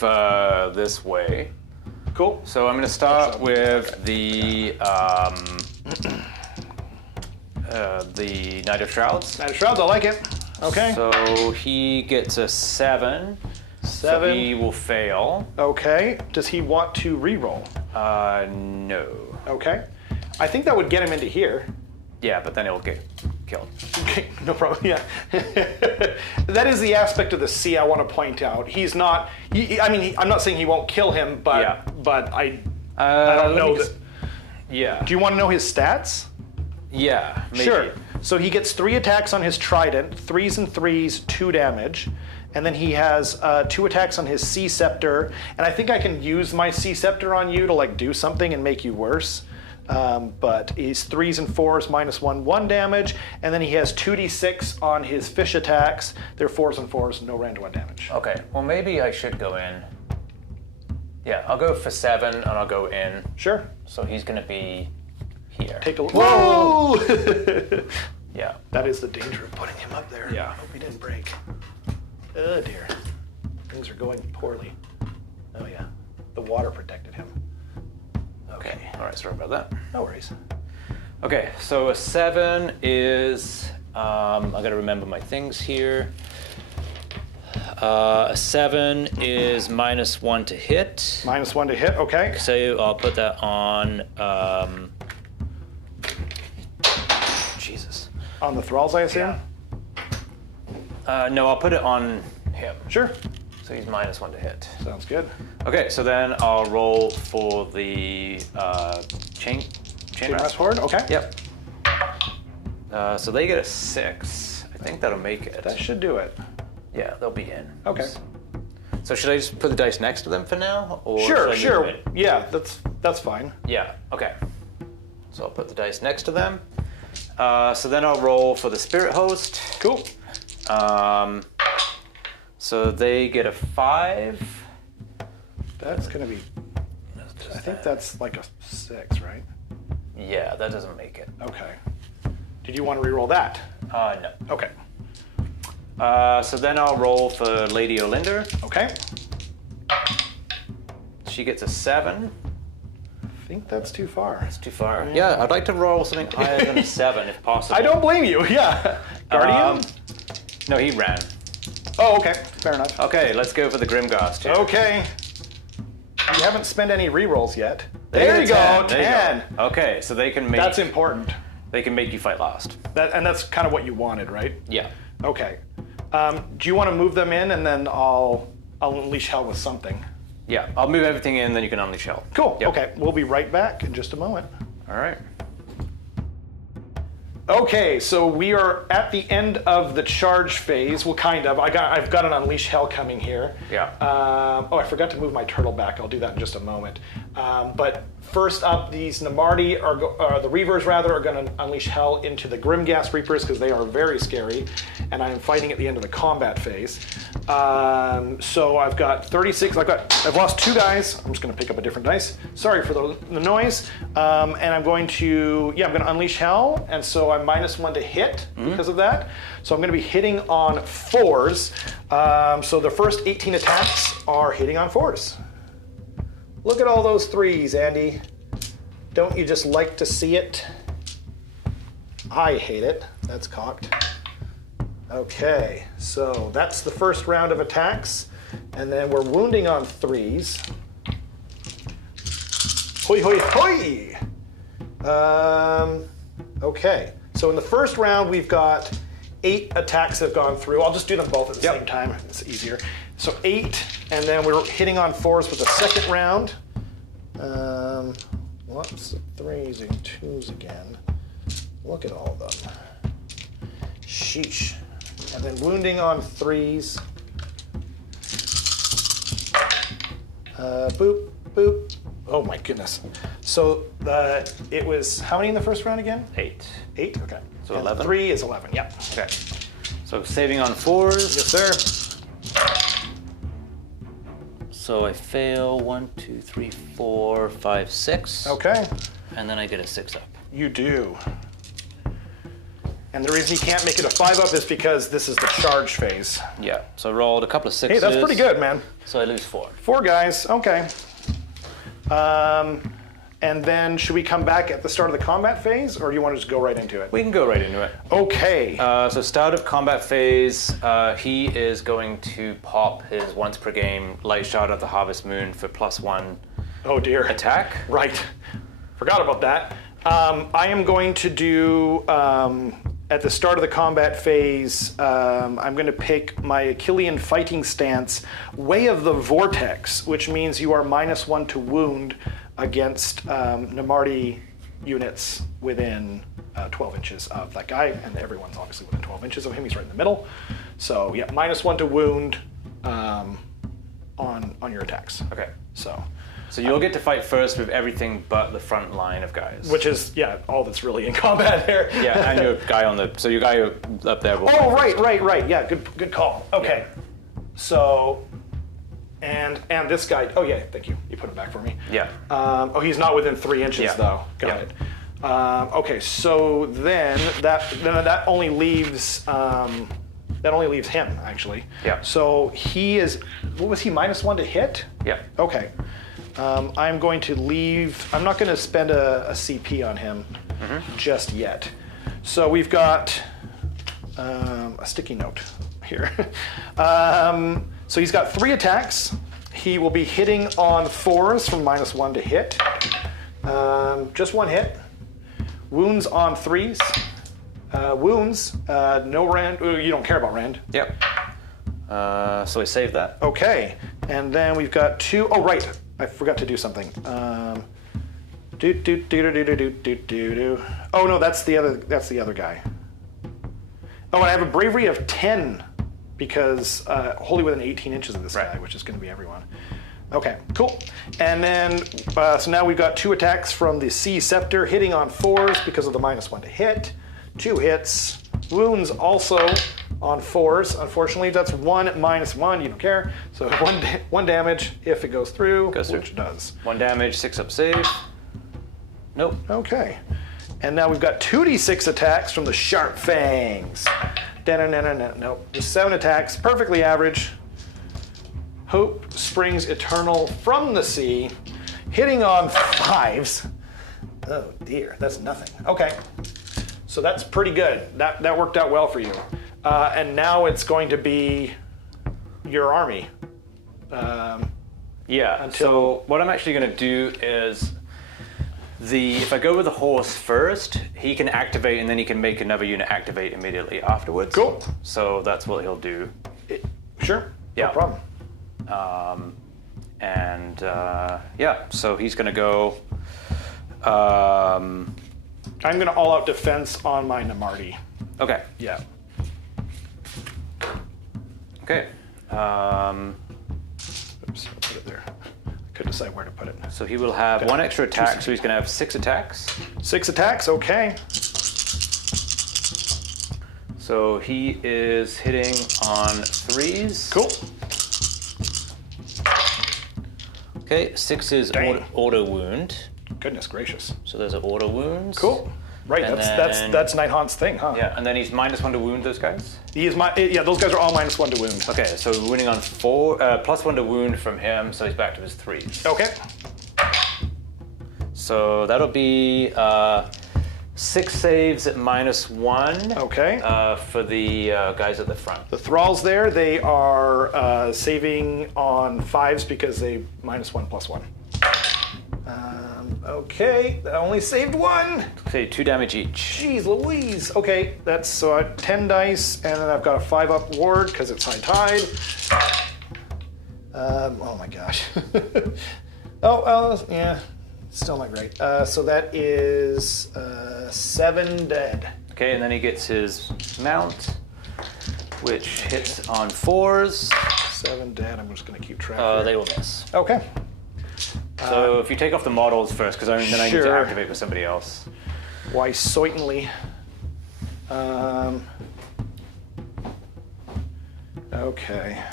this way. Cool. So I'm going to start with the Knight of Shrouds. Knight of Shrouds, I like it. Okay. So he gets a 7. 7. So he will fail. Okay. Does he want to re-roll? No. Okay. I think that would get him into here. Yeah, but then he'll get killed. Okay, no problem. Yeah. That is the aspect of the sea I want to point out. He's not. I'm not saying he won't kill him, but Yeah. but I don't know that. Yeah. Do you want to know his stats? Yeah, maybe. Sure. So he gets 3 attacks on his trident, 3s and 3s, 2 damage. And then he has 2 attacks on his sea scepter. And I think I can use my sea scepter on you to like do something and make you worse. But he's 3s and 4s, -1 damage. And then he has 2d6 on his fish attacks. They're 4s and 4s, no random 1 damage. Okay, well maybe I should go in. Yeah, I'll go for 7 and I'll go in. Sure. So he's gonna be here. Take a look. Whoa! Yeah. That is the danger of putting him up there. Yeah. Hope he didn't break. Oh dear. Things are going poorly. Oh yeah. The water protected him. Okay. All right, sorry about that. No worries. Okay, so a 7 is, I gotta remember my things here. A 7 is -1 to hit. -1 to hit, okay. So I'll put that on, Jesus. On the thralls, I assume? No, I'll put it on him. Sure. So he's -1 to hit. Sounds good. Okay, so then I'll roll for the chain Chain Rest Horde, okay. Yep. So they get a 6. I think that'll make it. That should do it. Yeah, they'll be in. Okay. So should I just put the dice next to them for now, or Sure, should I move sure. it? Yeah, that's fine. Yeah. Okay. So I'll put the dice next to them. So then I'll roll for the Spirit Host. Cool. So they get a 5. That's gonna be, I think that's like a 6, right? Yeah, that doesn't make it. Okay. Did you want to re-roll that? No. Okay. So then I'll roll for Lady Olinder. Okay. She gets a 7. I think that's too far. It's too far. Yeah, I'd like to roll something higher than a 7 if possible. I don't blame you, yeah. Guardian? No, he ran. Oh, okay. Fair enough. Okay, let's go for the Grimghast here. Okay. You haven't spent any re-rolls yet. They There get you a go, 10. There you 10. go. Okay, so they can make That's important. they can make you fight last. And that's kind of what you wanted, right? Yeah. Okay. Do you want to move them in, and then I'll unleash hell with something? Yeah, I'll move everything in, then you can unleash hell. Cool. Yep. Okay, we'll be right back in just a moment. All right. Okay, so we are at the end of the charge phase. Well, kind of. I've got an unleash hell coming here. Yeah. I forgot to move my turtle back. I'll do that in just a moment. But first up, these Namarti the Reavers rather are going to unleash hell into the Grimghast Reapers because they are very scary, and I am fighting at the end of the combat phase. So I've got 36. I've lost 2 guys. I'm just going to pick up a different dice. Sorry for the noise. And I'm going to unleash hell, and so I'm -1 to hit because of that. So I'm going to be hitting on 4s. So the first 18 attacks are hitting on 4s. Look at all those 3s, Andy. Don't you just like to see it? I hate it. That's cocked. Okay, so that's the first round of attacks. And then we're wounding on 3s. Hoi, hoi, hoi! Okay, so in the first round we've got 8 attacks have gone through. I'll just do them both at the same time. It's easier. So 8, and then we're hitting on 4s with the second round. Whoops, 3s and 2s again. Look at all of them. Sheesh. And then wounding on 3s. Boop, boop. Oh my goodness. So it was how many in the first round again? 8. 8, okay. So And 11? 3 is 11, yeah. Okay. So saving on 4s. Yes, sir. So I fail 1, 2, 3, 4, 5, 6. Okay. And then I get a 6 up. You do. And the reason you can't make it a 5-up is because this is the charge phase. Yeah. So I rolled a couple of 6s. Hey, that's pretty good, man. So I lose 4. 4 guys, okay. And then should we come back at the start of the combat phase, or do you want to just go right into it? We can go right into it. Okay. So start of combat phase, he is going to pop his once per game Light Shard of the Harvest Moon for +1 Oh dear. attack. Right. Forgot about that. I am going to do, at the start of the combat phase, I'm going to pick my Achillean fighting stance, Way of the Vortex, which means you are -1 to wound against Namarti units within 12 inches of that guy, and everyone's obviously within 12 inches of him. He's right in the middle. So yeah, -1 to wound on your attacks. Okay. So you'll get to fight first with everything but the front line of guys. which is all that's really in combat there. Yeah, and your guy on the. So your guy up there. Will Oh, fight right, first. right. Yeah, good call. Okay. So, and this guy. Oh yeah, thank you. You put him back for me. Yeah. He's not within 3 inches Yeah. though. Got Yeah. it. Okay, so then that only leaves him actually. Yeah. So he is. What was he? -1 to hit. Yeah. Okay. I'm going to leave. I'm not going to spend a CP on him just yet. So we've got a sticky note here. So he's got 3 attacks. He will be hitting on 4s from -1 to hit. Just 1 hit. Wounds on 3s. Wounds. No rend. You don't care about rend. Yep. So I save that. Okay, and then we've got 2. Oh, right. I forgot to do something. Oh no, that's the other guy. Oh, and I have a bravery of 10 because wholly within 18 inches of this guy, which is going to be everyone. Okay, cool. And then so now we've got 2 attacks from the Sea Scepter hitting on 4s because of the -1 to hit. 2 hits. Wounds also on 4s. Unfortunately, that's 1 -1. You don't care. So 1 damage if it goes through, which it does. 1 damage, 6 up save. Nope. Okay. And now we've got 2d6 attacks from the Sharp Fangs. Nope. Just 7 attacks, perfectly average. Hope springs eternal from the sea, hitting on 5s. Oh dear, that's nothing. Okay. So that's pretty good. That worked out well for you. And now it's going to be your army. Yeah. So what I'm actually going to do is if I go with the horse first, he can activate and then he can make another unit activate immediately afterwards. Cool. So that's what he'll do. Sure. Yeah. No problem. So he's going to go. I'm going to all-out defense on my Namarti. Okay. Yeah. Okay. Oops, I'll put it there. I couldn't decide where to put it. So he will have 1 extra attack, so he's going to have 6 attacks. 6 attacks, okay. So he is hitting on 3s. Cool. Okay, 6 is Dang. auto wound. Goodness gracious. So there's an auto wounds. Cool. Right, And that's Nighthaunt's thing, huh? Yeah, and then he's -1 to wound those guys. He is those guys are all -1 to wound. Okay, so wounding on 4, +1 to wound from him, so he's back to his 3s. Okay. So that'll be 6 saves at -1. Okay. For the guys at the front. The thralls there, they are saving on 5s because they -1 +1. Okay, that only saved one. Okay, 2 damage each. Jeez Louise. Okay, that's so 10 dice, and then I've got a 5-up ward because it's high tide. Oh my gosh. Yeah, still not great. So that is 7 dead. Okay, and then he gets his mount, which hits on 4s. 7 dead. I'm just going to keep track. Here. They will miss. Okay. So if you take off the models first, because then I need to Sure. activate with somebody else. Why, certainly. Okay.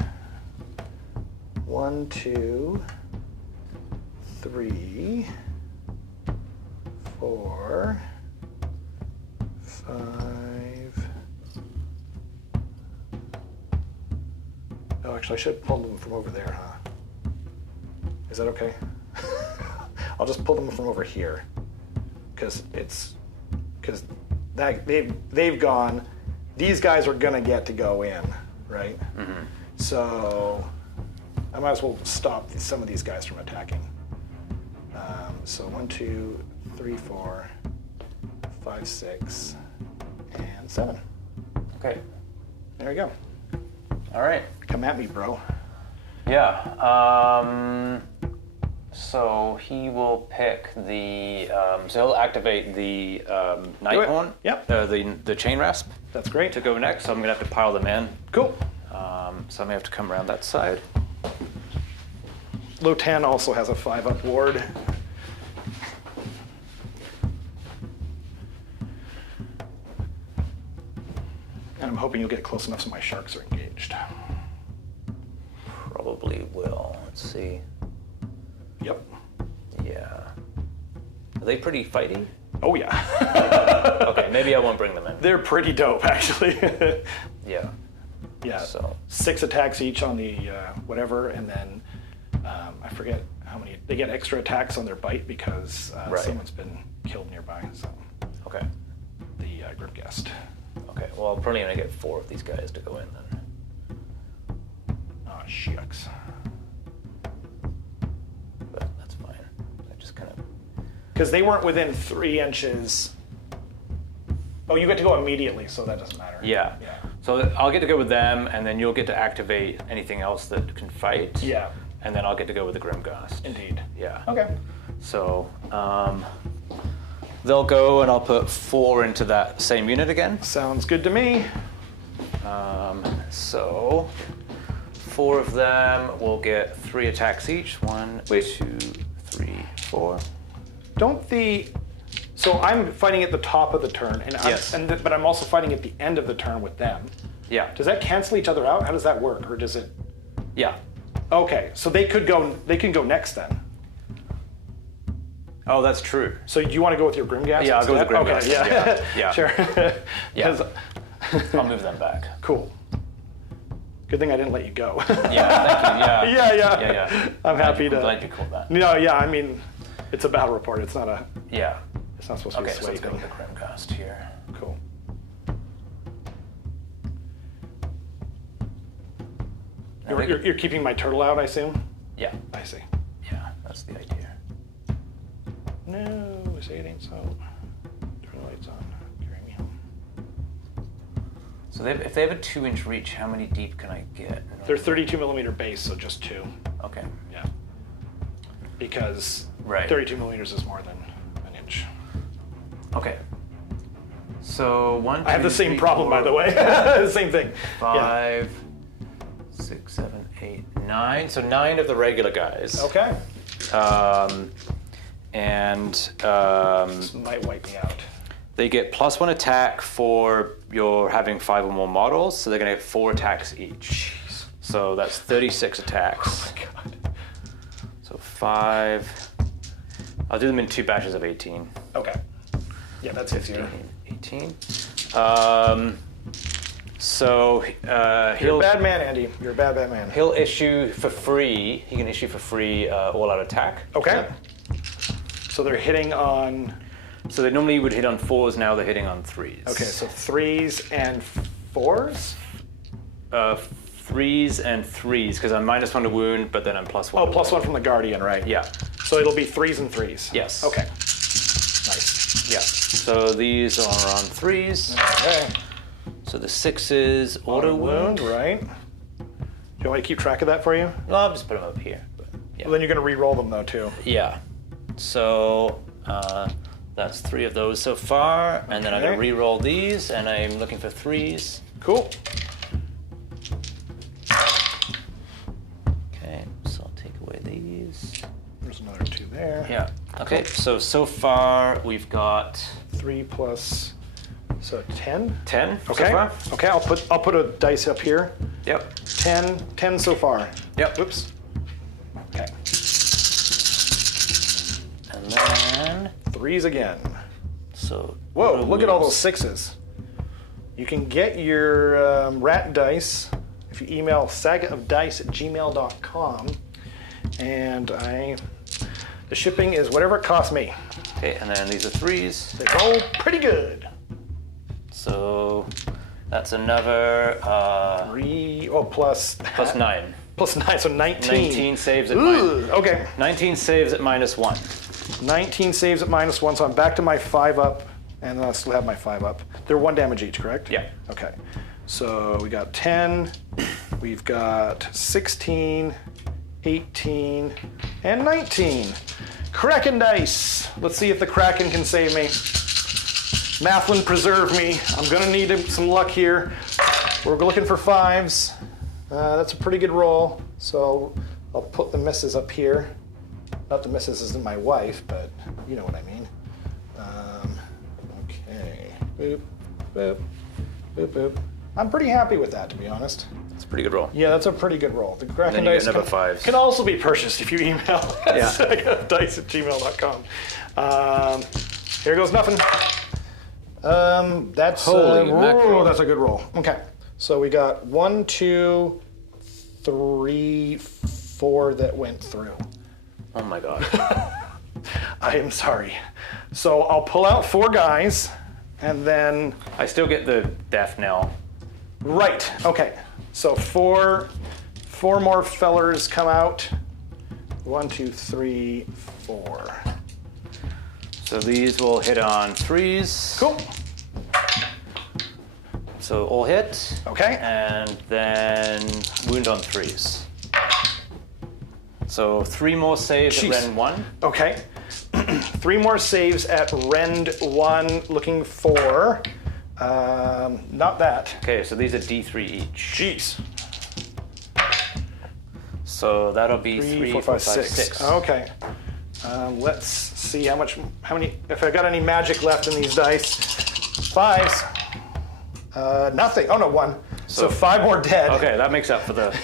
1, 2, 3, 4, 5. Oh, actually, I should have pulled them from over there, huh? Is that okay? I'll just pull them from over here, because they've gone. These guys are gonna get to go in, right? Mm-hmm. So I might as well stop some of these guys from attacking. So 1, 2, 3, 4, 5, 6, and 7. Okay. There you go. All right. Come at me, bro. Yeah. So he will pick the. So he'll activate the Nighthaunt. Yep. The chain rasp That's great. to go next. So I'm gonna have to pile them in. Cool. So I may have to come around that side. Lotan also has a 5-up ward. And I'm hoping you'll get close enough so my sharks are engaged. Probably will. Let's see. Yep. Yeah. Are they pretty fighty? Oh yeah. Okay, maybe I won't bring them in. They're pretty dope, actually. Yeah. Yeah. So 6 attacks each on the whatever, and then I forget how many. They get extra attacks on their bite because Right. someone's been killed nearby. So okay. the group guest. Okay. Well, I'm probably gonna get 4 of these guys to go in then. Oh shucks. But that's fine. I just kind of. Because they weren't within 3 inches. Oh, you get to go immediately, so that doesn't matter. Yeah. Yeah. So I'll get to go with them, and then you'll get to activate anything else that can fight. Yeah. And then I'll get to go with the Grimghast. Indeed. Yeah. Okay. So they'll go, and I'll put 4 into that same unit again. Sounds good to me. So 4 of them will get 3 attacks each. 1, 2, 3, 4. Don't the. So I'm fighting at the top of the turn, and Yes. but I'm also fighting at the end of the turn with them. Yeah. Does that cancel each other out? How does that work, or does it? Yeah. Okay, so they could go. They can go next then. Oh, that's true. So do you want to go with your Grimghast? Yeah, I'll go with the instead? Grimghast. Okay, yeah. Yeah. Sure. Yeah. 'Cause- I'll move them back. Cool. Good thing I didn't let you go. Yeah, thank you. Yeah. Yeah. Yeah. I'm happy to. I'm glad you called that. No, yeah. I mean, it's a battle report. It's not a. Yeah. It's not supposed to be Okay, a so let's go sway with the Grimghast here. Cool. Now they- You're keeping my turtle out, I assume. Yeah. I see. Yeah, that's the idea. No, say it ain't so. Turn the lights on. Carry me home. So if they have a 2-inch reach, how many deep can I get? They're 32 millimeter base, so just 2. Okay. Yeah. Because Right. 32 millimeters is more than an inch. Okay. So 1, 2, I have the same 3, problem, 4, by the way. Same thing. 5, 6, 7, 8, 9. So 9 of the regular guys. Okay. And This might wipe me out. they get +1 attack for your having 5 or more models, so they're going to get 4 attacks each. Jeez. So that's 36 attacks. Oh my god. So 5. I'll do them in 2 batches of 18. Okay. Yeah, that's easier. 18. So You're a he'll bad man, Andy. You're a bad man. he'll issue for free. He can issue for free all-out attack. Okay. So they're hitting on. So they normally would hit on 4s. Now they're hitting on 3s. Okay, so 3s and 4s. 3s and 3s, because I'm -1 to wound, but then I'm +1. Oh, +1 from the Guardian, right? Yeah. So it'll be 3s and 3s. Yes. Okay. Nice. Yeah. So these are on 3s. Okay. So the 6s auto wound. Right. Do you want me to keep track of that for you? Well, I'll just put them up here. But, yeah. Well, then you're going to re-roll them though too. Yeah. So that's 3 of those so far, and then I'm going to Okay. re-roll these, and I'm looking for 3s. Cool. Okay, so I'll take away these. There's another 2 there. Yeah. Okay, so far we've got 3 plus, so 10. 10 Okay. so far. Okay. I'll put a dice up here. Yep. 10 so far. Yep. Whoops. Okay. And then 3s again. so. Whoa! auto Look at all wounds. those 6s. You can get your rat dice if you email sagaofdice@gmail.com, and the shipping is whatever it costs me. Okay, and then these are 3s. They roll pretty good. So that's another Plus plus 9. Plus 9, so 19. 19 saves at Ooh, okay. 19 saves at -1. 19 saves at -1, so I'm back to my 5 up, and I still have my 5 up. They're 1 damage each, correct? Yeah. Okay. So we got 10, we've got 16, 18, and 19. Kraken dice. Let's see if the Kraken can save me. Mathlin, preserve me. I'm gonna need some luck here. We're looking for 5s. That's a pretty good roll. So I'll put the misses up here. Not the misses isn't my wife, but you know what I mean. Okay. Boop, boop, boop, boop. I'm pretty happy with that, to be honest. It's a pretty good roll. Yeah, that's a pretty good roll. The Kraken then you get dice another 5s. can also be purchased if you email dice@gmail.com. Here goes nothing. That's Holy mackerel. that's a good roll. Okay, so we got 1, 2, 3, 4 that went through. Oh my god. I am sorry. So I'll pull out 4 guys, and then I still get the death knell. right. Okay, so four more fellers come out. 1, 2, 3, 4. So these will hit on 3s. Cool. So all hit. Okay. And then wound on 3s. So 3 more saves Jeez. at Ren 1. Okay. 3 more saves at Rend 1, looking for. Not that. Okay, so these are D3 each. Jeez. So that'll be 3, 4, 5, 6. Okay. Let's see how many, if I got any magic left in these dice. 5s. Nothing. Oh no, 1. So 5 more dead. Okay, that makes up for the.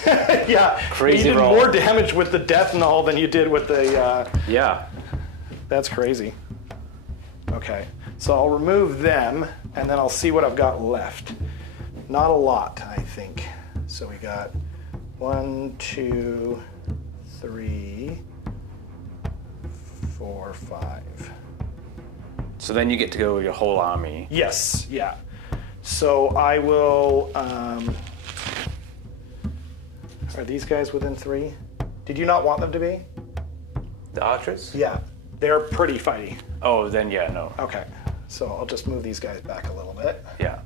Yeah. Crazy You did roll. more damage with the death null than you did with the. Yeah. That's crazy. Okay. So I'll remove them, and then I'll see what I've got left. Not a lot, I think. So we got 1, 2, 3, 4, 5. So then you get to go with your whole army. Yes, yeah. So I will. Are these guys within 3? Did you not want them to be? The archers? Yeah, they're pretty fighty. Oh, then yeah, no. Okay, so I'll just move these guys back a little bit. Yeah.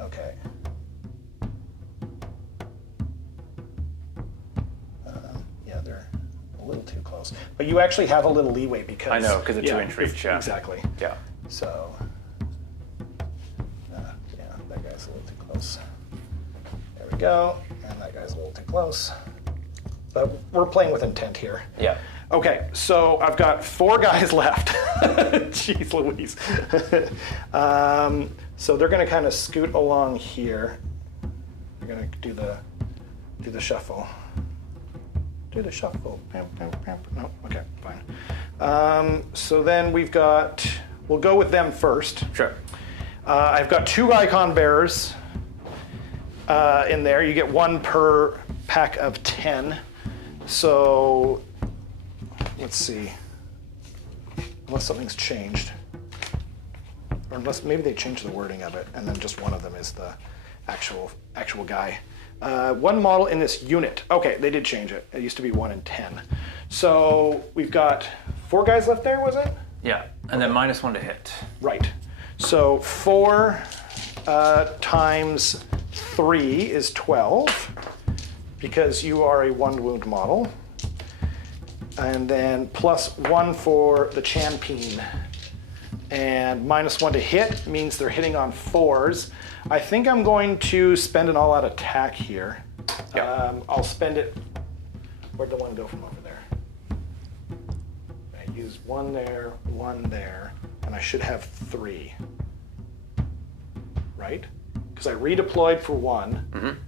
Okay. Yeah, they're a little too close. But you actually have a little leeway because... I know, because it's 2-inch reach, yeah. Exactly. Yeah. So... yeah, that guy's a little too close. There we go. And that guy's a little too close. But we're playing with intent here. Yeah. Okay, so I've got 4 guys left. Jeez Louise. So they're gonna kind of scoot along here. We're gonna do the shuffle. Do the shuffle. No, okay, fine. So then we've got, we'll go with them first. Sure. I've got 2 icon bearers in there. You get 1 per pack of 10. So let's see. Unless something's changed. Or unless maybe they changed the wording of it, and then just one of them is the actual guy. One model in this unit. Okay, they did change it. It used to be 1 in 10. So we've got 4 guys left there, was it? Yeah, and then -1 to hit. Right. So 4 times 3 is 12, because you are a 1 wound model. And then +1 for the champion. And -1 to hit means they're hitting on 4s. I think I'm going to spend an all-out attack here. Yeah. I'll spend it. Where'd the 1 go from over there? I use 1 there, 1 there, and I should have 3. Right? Because I redeployed for 1,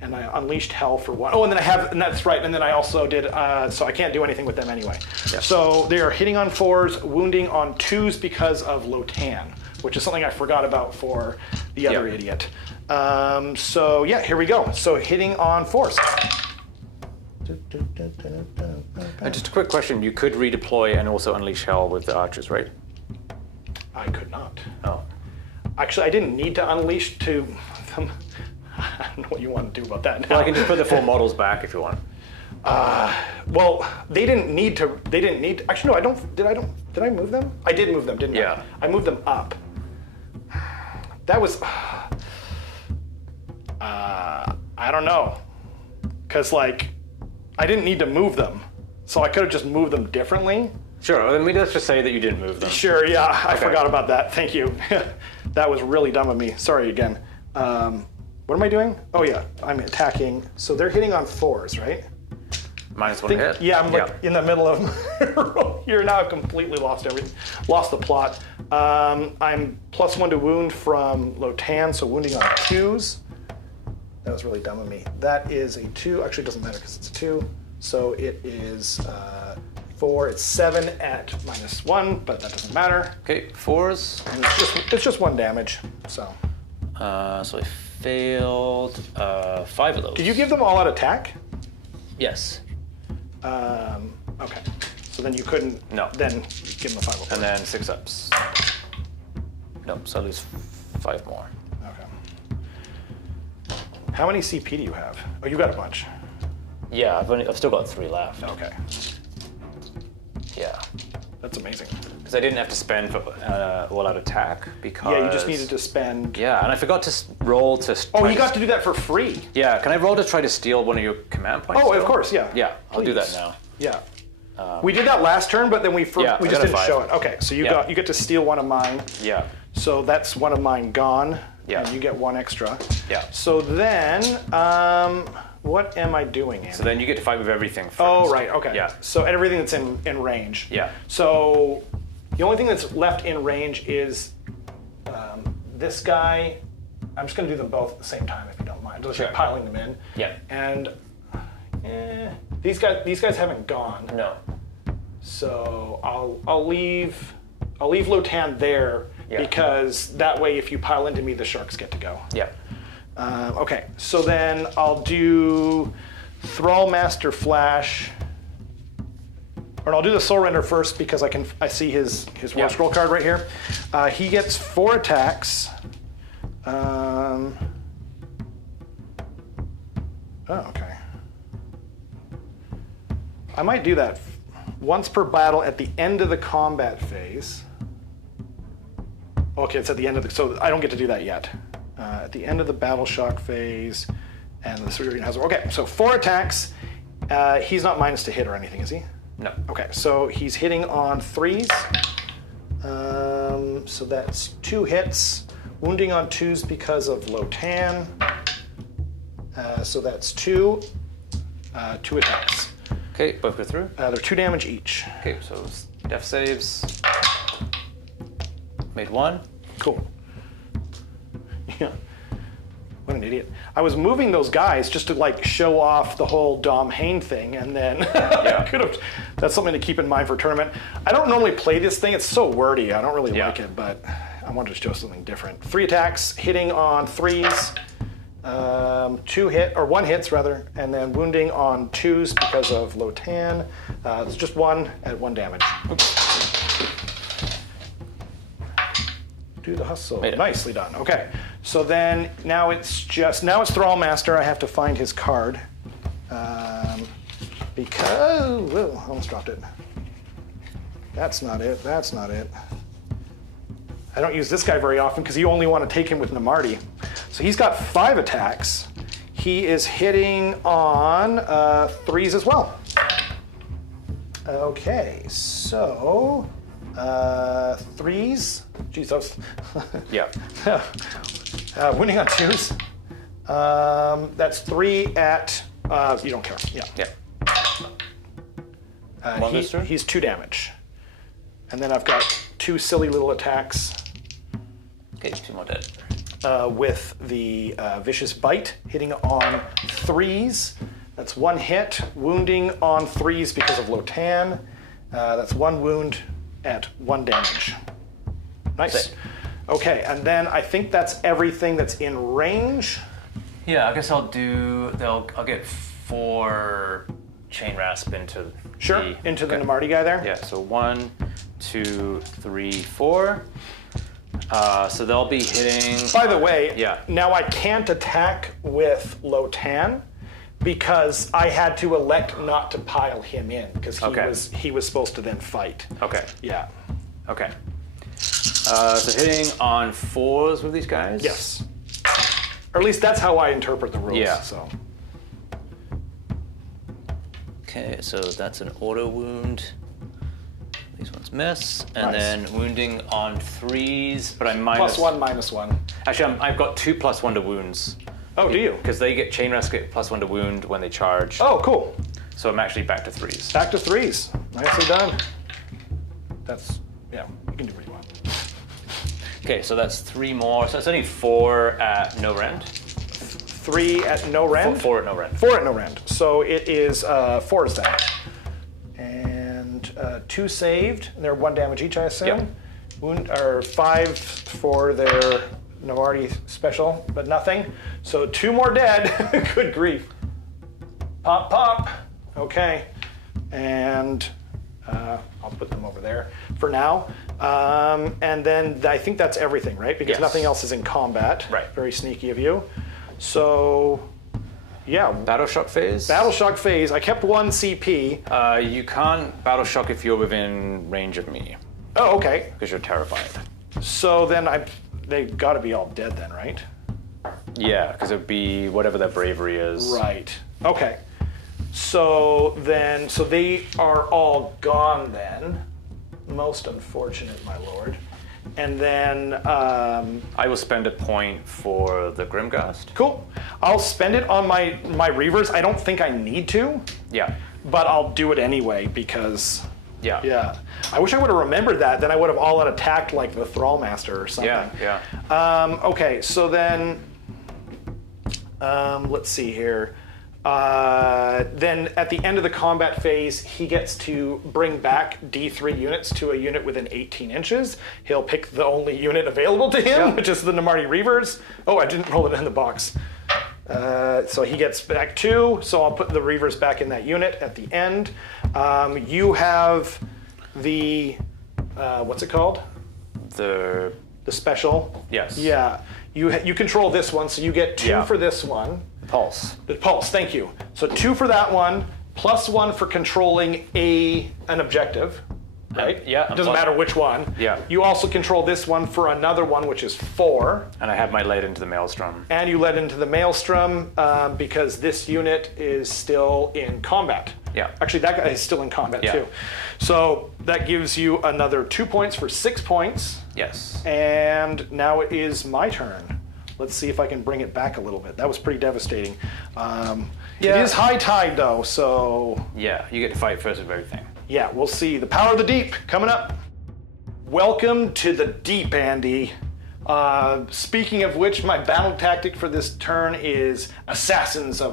and I unleashed hell for 1. Oh, and then and that's right. And then I also did. So I can't do anything with them anyway. Yeah. So they are hitting on 4s, wounding on 2s because of Lotan, which is something I forgot about for the other idiot. So yeah, here we go. So hitting on 4s. Just a quick question: you could redeploy and also unleash hell with the archers, right? I could not. Oh. Actually, I didn't need to unleash to them. I don't know what you want to do about that now. Well, I can just put the 4 models back if you want. Well, they didn't need to. Actually, no, I don't. Did I move them? I did move them, didn't I? Yeah. I moved them up. That was. I don't know, because like, I didn't need to move them, so I could have just moved them differently. Sure. Then let's just say that you didn't move them. Sure. Yeah, I forgot about that. Thank you. That was really dumb of me. Sorry again. What am I doing? Oh yeah, I'm attacking. So they're hitting on 4s, right? -1 to hit. Yeah, I'm like in the middle of here now. I've completely lost everything. Lost the plot. I'm +1 to wound from Lotan, so wounding on 2s. That was really dumb of me. That is a 2. Actually, it doesn't matter because it's a 2. So it is 4. It's 7 at -1, but that doesn't matter. Okay, 4s. And it's just 1 damage. So. So I failed 5 of those. Did you give them all out attack? Yes. Okay. So then you couldn't. No. Then give them a 5. And then 6 ups. Nope. So I lose 5 more. Okay. How many CP do you have? Oh, you got a bunch. Yeah, I've still got 3 left. Okay. Yeah. That's amazing. Because I didn't have to spend for all-out attack because. Yeah, you just needed to spend. Yeah, and I forgot to roll to. Oh, you got to do that for free. Yeah, can I roll to try to steal one of your command points? Oh, of course, yeah. Yeah, I'll do that Please. now. Yeah. We did that last turn, but then we just got a didn't 5. show it. Okay, so you get to steal one of mine. Yeah. So that's one of mine gone. Yeah. And you get 1 extra. Yeah. So then, what am I doing, Andy? So then you get to fight with everything first. Oh, right, okay. Yeah. So everything that's in range. Yeah. So the only thing that's left in range is this guy. I'm just going to do them both at the same time, if you don't mind. Just Sure. piling them in. Yeah. And these guys haven't gone. No. So I'll leave Lotan there because that way, if you pile into me, the sharks get to go. Yeah. Okay, so then I'll do Thrall Master Flash, or I'll do the Soul Render first because I see his War Scroll card right here. He gets 4 attacks. Oh, okay. I might do that once per battle at the end of the combat phase. Okay, it's at the end of so I don't get to do that yet. At the end of the battle shock phase, and the Surgeon has. Okay, so 4 attacks. He's not minus to hit or anything, is he? No. Okay, so he's hitting on 3s. So that's 2 hits. Wounding on 2s because of Lotan. So that's 2. 2 attacks. Okay, both go through. They're 2 damage each. Okay, so death saves. Made 1. Cool. Yeah. What an idiot. I was moving those guys just to like show off the whole Dom Hain thing, and then I could have. That's something to keep in mind for tournament. I don't normally play this thing. It's so wordy. I don't really like it, but I wanted to show something different. 3 attacks, hitting on 3s, 1 hits rather, and then wounding on 2s because of Lotan. It's just 1 at 1 damage. Oops. Do the hustle. Made it. Nicely done. Okay. So then now it's Thrallmaster. I have to find his card. Because whoa, I almost dropped it. That's not it. That's not it. I don't use this guy very often because you only want to take him with Namarti. So he's got 5 attacks. He is hitting on 3s as well. Okay, so 3s. Jeez, that was Yeah. winning on 2s. That's 3 at. You don't care. Yeah. Yeah. One this turn? He's 2 damage. And then I've got 2 silly little attacks Okay, 2 more dead. with the Vicious Bite, hitting on 3s. That's 1 hit, wounding on 3s because of Lotan. That's 1 wound at 1 damage. Nice. Sick. Okay, and then I think that's everything that's in range. Yeah, I guess I'll get 4 chain rasp into Sure, into the Namarti guy there. Yeah, so 1, 2, 3, 4. So they'll be hitting. By the way, Yeah. now I can't attack with Lotan because I had to elect not to pile him in because he was supposed to then fight. Okay. Yeah. Okay. So hitting on 4s with these guys? Yes. Or at least that's how I interpret the rules. Yeah. So. Okay, so that's an auto wound. These ones miss. And Nice. then wounding on 3s, but I'm minus. +1, -1. Actually, I've got 2 +1 to wounds. Oh, do you? Because they get chain rasp, get +1 to wound when they charge. Oh, cool. So I'm actually back to 3s. Back to 3s. Nicely done. That's, yeah, you can do what you want. Okay, so that's 3 more. So it's only 4 at no rend. 3 at no rend? 4 at no rend. 4 at no rend. So it is 4s then. And 2 saved. And they're 1 damage each, I assume. Yep. Wound, or 5 for their Namarti special, but nothing. So 2 more dead. Good grief. Pop, pop. Okay. And I'll put them over there for now. And then I think that's everything, right? Because Yes. nothing else is in combat. Right. Very sneaky of you. So, yeah. Battle shock phase? Battle shock phase. I kept 1 CP. You can't battle shock if you're within range of me, Oh, okay. because you're terrified. So then they've got to be all dead then, right? Yeah, because it'd be whatever their bravery is. Right. Okay. So they are all gone then. Most unfortunate, my lord. And then, I will spend a point for the Grimghast. cool. I'll spend it on my Reavers. I don't think I need to, Yeah. but I'll do it anyway because, Yeah. yeah. I wish I would have remembered that. Then I would have all out attacked like the Thrallmaster or something. Yeah, yeah. Okay, so then, let's see here. Then at the end of the combat phase, he gets to bring back D3 units to a unit within 18 inches. He'll pick the only unit available to him, which is the Namarti Reavers. Oh, I didn't roll it in the box. So he gets back 2, so I'll put the Reavers back in that unit at the end. You have the, what's it called? The special? Yes. Yeah. You control this one, so you get 2 for this one. pulse. The pulse, thank you. So 2 for that one, +1 for controlling an objective, right? Yeah. It doesn't matter which one. Yeah. You also control this one for another one, which is 4. And I have my lead into the maelstrom. And you let into the Maelstrom because this unit is still in combat. Yeah. Actually, that guy is still in combat Yeah. too. So that gives you another 2 points for 6 points. Yes. And now it is my turn. Let's see if I can bring it back a little bit. That was pretty devastating. It Yeah. is high tide though, so Yeah, you get to fight first with everything. yeah, we'll see. The power of the deep coming up. Welcome to the deep, Andy. Speaking of which, my battle tactic for this turn is Assassins of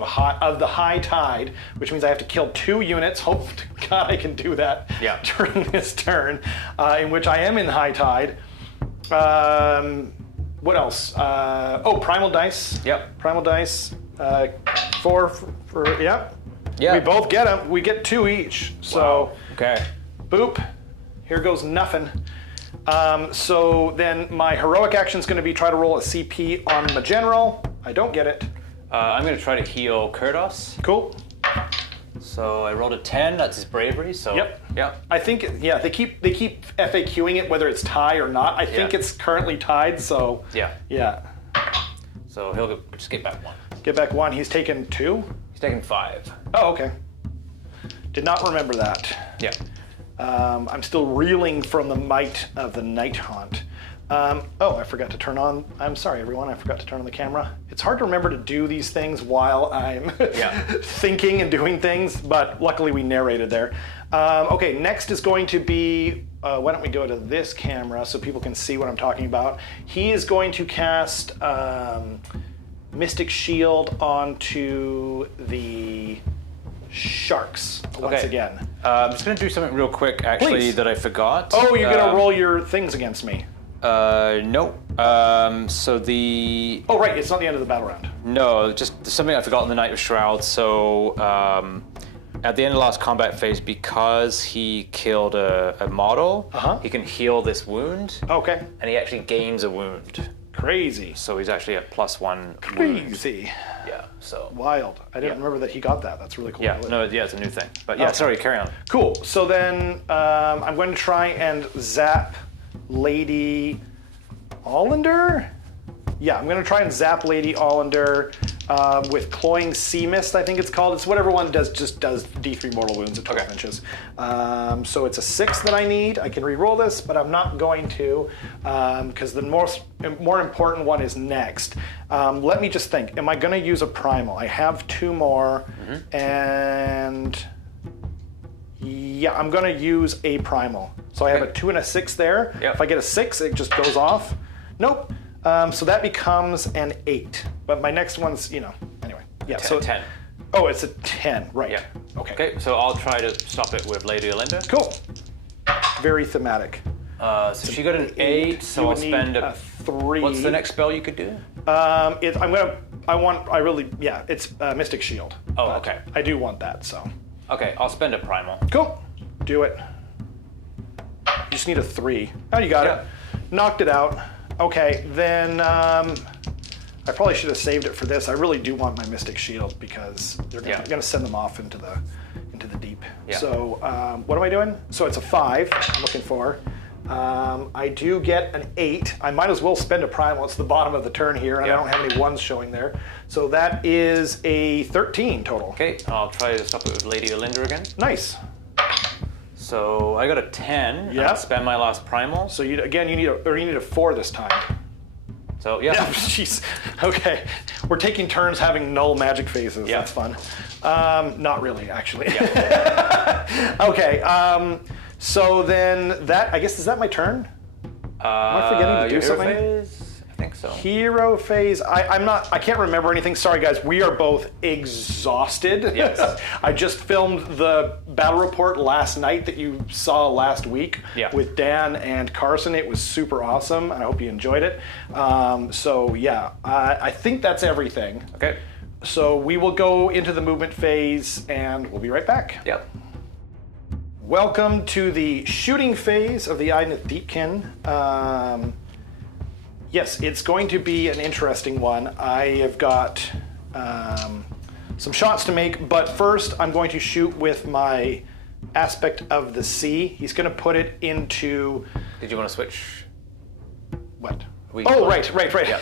the High Tide, which means I have to kill 2 units. Hope to God I can do that during this turn, in which I am in High Tide. What else? Primal Dice. Yep. Primal Dice. 4 for yep. Yeah. We both get them. We get 2 each. So, Wow. Okay. boop. Here goes nothing. So then my heroic action is going to be try to roll a CP on my general. I don't get it. I'm going to try to heal Kurdos. Cool. So I rolled a 10. That's his bravery. So Yep. Yeah. I think they keep FAQing it whether it's tie or not. I think it's currently tied. So Yeah. So he'll just get back 1. Get back 1. He's taken 2. He's taking 5. Oh, okay. Did not remember that. Yeah. I'm still reeling from the might of the Nighthaunt. I forgot to turn on. I'm sorry, everyone. I forgot to turn on the camera. It's hard to remember to do these things while I'm thinking and doing things, but luckily we narrated there. Okay, next is going to be. Why don't we go to this camera so people can see what I'm talking about? He is going to cast Mystic Shield onto the sharks once again. I'm just going to do something real quick, actually, Please. that I forgot. Oh, you're going to roll your things against me. No. So the... Oh, right, it's not the end of the battle round. No, just something I forgot in the Night of Shroud. So at the end of the last combat phase, because he killed a model, he can heal this wound. Okay. And he actually gains a wound. Crazy. So he's actually at +1 Crazy. wound. Yeah, so... Wild. I didn't remember that he got that. That's really cool. Yeah, it's a new thing. But yeah, sorry, carry on. Cool. So then I'm going to try and zap Lady Allender? Yeah, I'm going to try and zap Lady Allender with Cloying Sea Mist, I think it's called. It's whatever one just does D3 mortal wounds at 12 inches. So it's a 6 that I need. I can re-roll this, but I'm not going to because the more important one is next. Let me just think. Am I going to use a primal? I have 2 more, and yeah, I'm going to use a primal. So I have a 2 and a 6 there. Yep. If I get a 6, it just goes off. Nope. So that becomes an 8. But my next one's, anyway. Yeah. 10. Oh, it's a 10, right. Yeah. Okay. So I'll try to stop it with Lady Olinda. Cool. Very thematic. So she got an 8, so I'll spend a 3. What's the next spell you could do? It's Mystic Shield. Oh, okay. I do want that, so. Okay, I'll spend a primal. Cool. Do it. You just need a 3. Oh, you got it. Knocked it out. Okay, then I probably should have saved it for this. I really do want my Mystic Shield because they're going to send them off into the deep. Yeah. So what am I doing? So it's a 5 I'm looking for. I do get an 8. I might as well spend a primal. It's the bottom of the turn here, and I don't have any 1s showing there. So that is a 13 total. Okay, I'll try to stop it with Lady Olinda again. Nice. So I got a 10. Yeah. I'll spend my last primal. So you need a 4 this time. So Yeah, jeez. Okay, we're taking turns having null magic phases. Yeah. That's fun. Not really, actually. Yeah. Okay. So then that, I guess, is that my turn? Am I forgetting to do something? Phase? I think so. Hero phase. I can't remember anything. Sorry, guys. We are both exhausted. Yes. I just filmed the battle report last night that you saw last week with Dan and Carson. It was super awesome, and I hope you enjoyed it. I think that's everything. Okay. So we will go into the movement phase, and we'll be right back. Yep. Welcome to the shooting phase of the Idoneth Deepkin. Yes, it's going to be an interesting one. I have got some shots to make, but first I'm going to shoot with my Aspect of the Sea. He's going to put it into... Did you want to switch? What? Right. Yeah.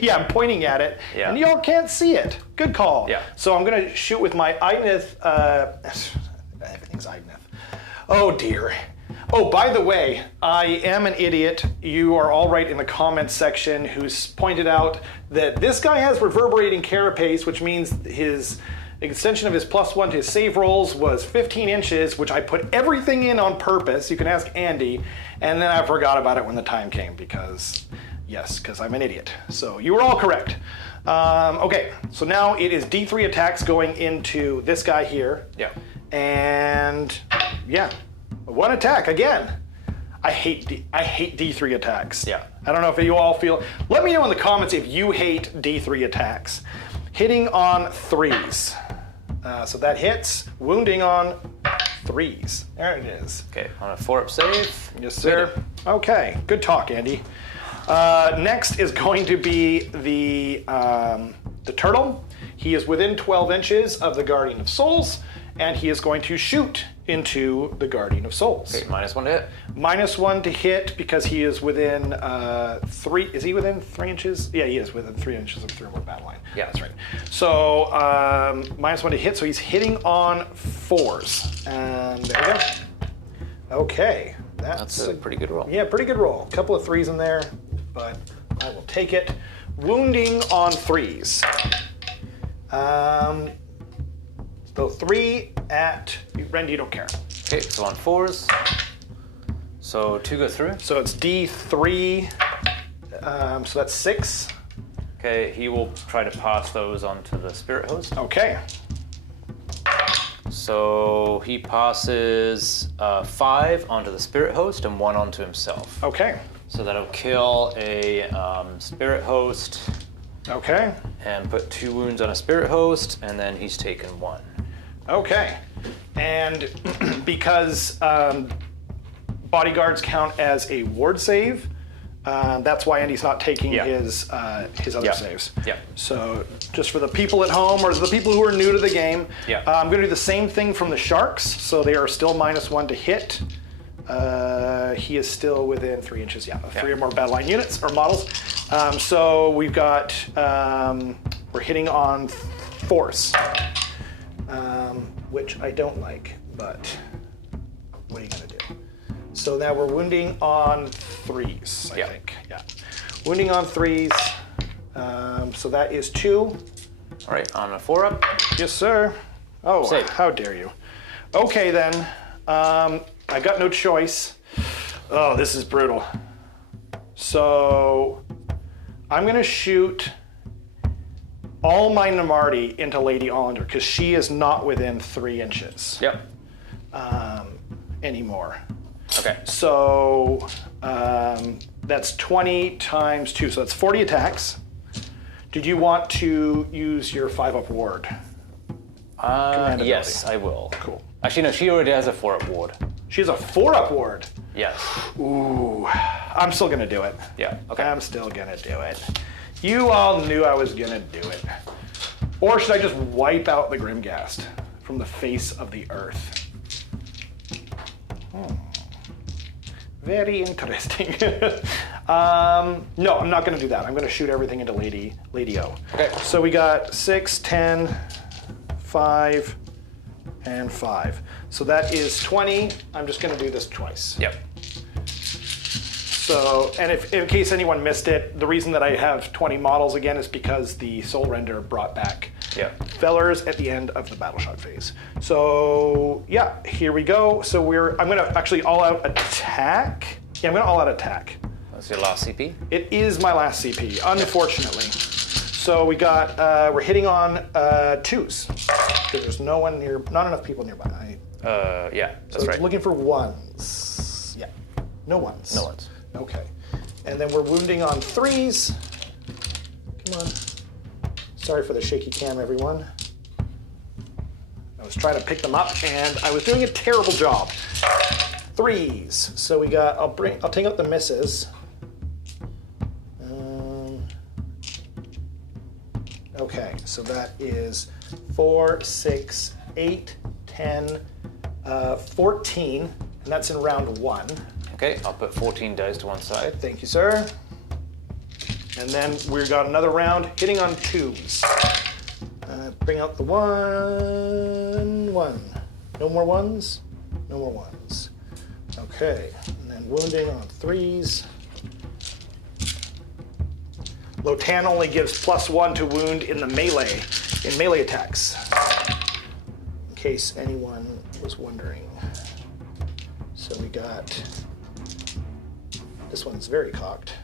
Yeah, I'm pointing at it, and y'all can't see it. Good call. Yeah. So I'm going to shoot with my Idoneth... everything's Idoneth. Oh, dear. Oh, by the way, I am an idiot. You are all right in the comments section who's pointed out that this guy has reverberating carapace, which means his extension of his +1 to his save rolls was 15 inches, which I put everything in on purpose. You can ask Andy. And then I forgot about it when the time came because I'm an idiot. So you were all correct. Okay, so now it is D3 attacks going into this guy here. Yeah. And yeah, 1 attack again. I hate D3 attacks. Yeah. I don't know if you all feel. Let me know in the comments if you hate D3 attacks. Hitting on 3s. So that hits. Wounding on 3s. There it is. Okay, on a 4-up save. Yes, sir. Okay, good talk, Andy. Next is going to be the turtle. He is within 12 inches of the Guardian of Souls, and he is going to shoot into the Guardian of Souls. Okay, -1 to hit. -1 to hit because he is within 3. Is he within 3 inches? Yeah, he is within 3 inches of the 3 or more battle line. Yeah, that's right. So -1 to hit, so he's hitting on 4s. And there we go. Okay. That's a pretty good roll. Yeah, pretty good roll. A couple of 3s in there, but I will take it. Wounding on 3s. So 3 at Ren, you don't care. Okay, so on 4s. So 2 go through. So it's D3. So that's 6. Okay, he will try to pass those on to the spirit host. Okay. So he passes 5 onto the spirit host and 1 onto himself. Okay. So that'll kill a spirit host Okay. and put 2 wounds on a spirit host, and then he's taken 1. Okay. And because bodyguards count as a ward save, that's why Andy's not taking his other saves. Yeah. So just for the people at home or the people who are new to the game, Yeah. I'm going to do the same thing from the sharks. So they are still -1 to hit. He is still within 3 inches. Yeah, 3 or more battle line units or models. So we've got we're hitting on 4s, which I don't like, but what are you going to do? So now we're wounding on 3s, I think. Yeah. Wounding on 3s. So that is 2. All right, on a 4-up. Yes, sir. Oh, Save. How dare you. Okay, then. I got no choice. Oh, this is brutal. So I'm going to shoot all my Namarti into Lady Ollander because she is not within 3 inches Yep. anymore. Okay. So that's 20 times 2, so that's 40 attacks. Did you want to use your 5-up ward? Command Yes, ability. I will. Cool. Actually, no, she already has a 4-up ward. She has a 4-up ward. Yes. Ooh, I'm still gonna do it. Yeah, okay. I'm still gonna do it. You all knew I was gonna do it. Or should I just wipe out the Grimghast from the face of the earth? Very interesting. No, I'm not gonna do that. I'm gonna shoot everything into Lady O. Okay. So we got 6, 10, 5, and 5. So that is 20. I'm just gonna do this twice. Yep. So, and if in case anyone missed it, the reason that I have 20 models again is because the Soul Render brought back fellers at the end of the Battle Shock phase. So yeah, here we go. So I'm gonna actually all out attack. Yeah, I'm gonna all out attack. That's your last CP? It is my last CP, unfortunately. So we got, we're hitting on 2s. Because there's not enough people nearby. Yeah, that's So right. looking for 1s. Yeah, no 1s. No ones. Okay. And then we're wounding on 3s. Come on. Sorry for the shaky cam, everyone. I was trying to pick them up and I was doing a terrible job. 3s. So we got, I'll take out the misses. Okay, so that is 4, 6, 8, 10, 14, and that's in round 1. Okay, I'll put 14 dice to one side. Thank you, sir. And then we've got another round hitting on 2s. Bring out the 1. No more 1s? No more 1s. Okay, and then wounding on 3s. Lotan only gives +1 to wound in melee attacks. In case anyone was wondering. So we got, this one's very cocked.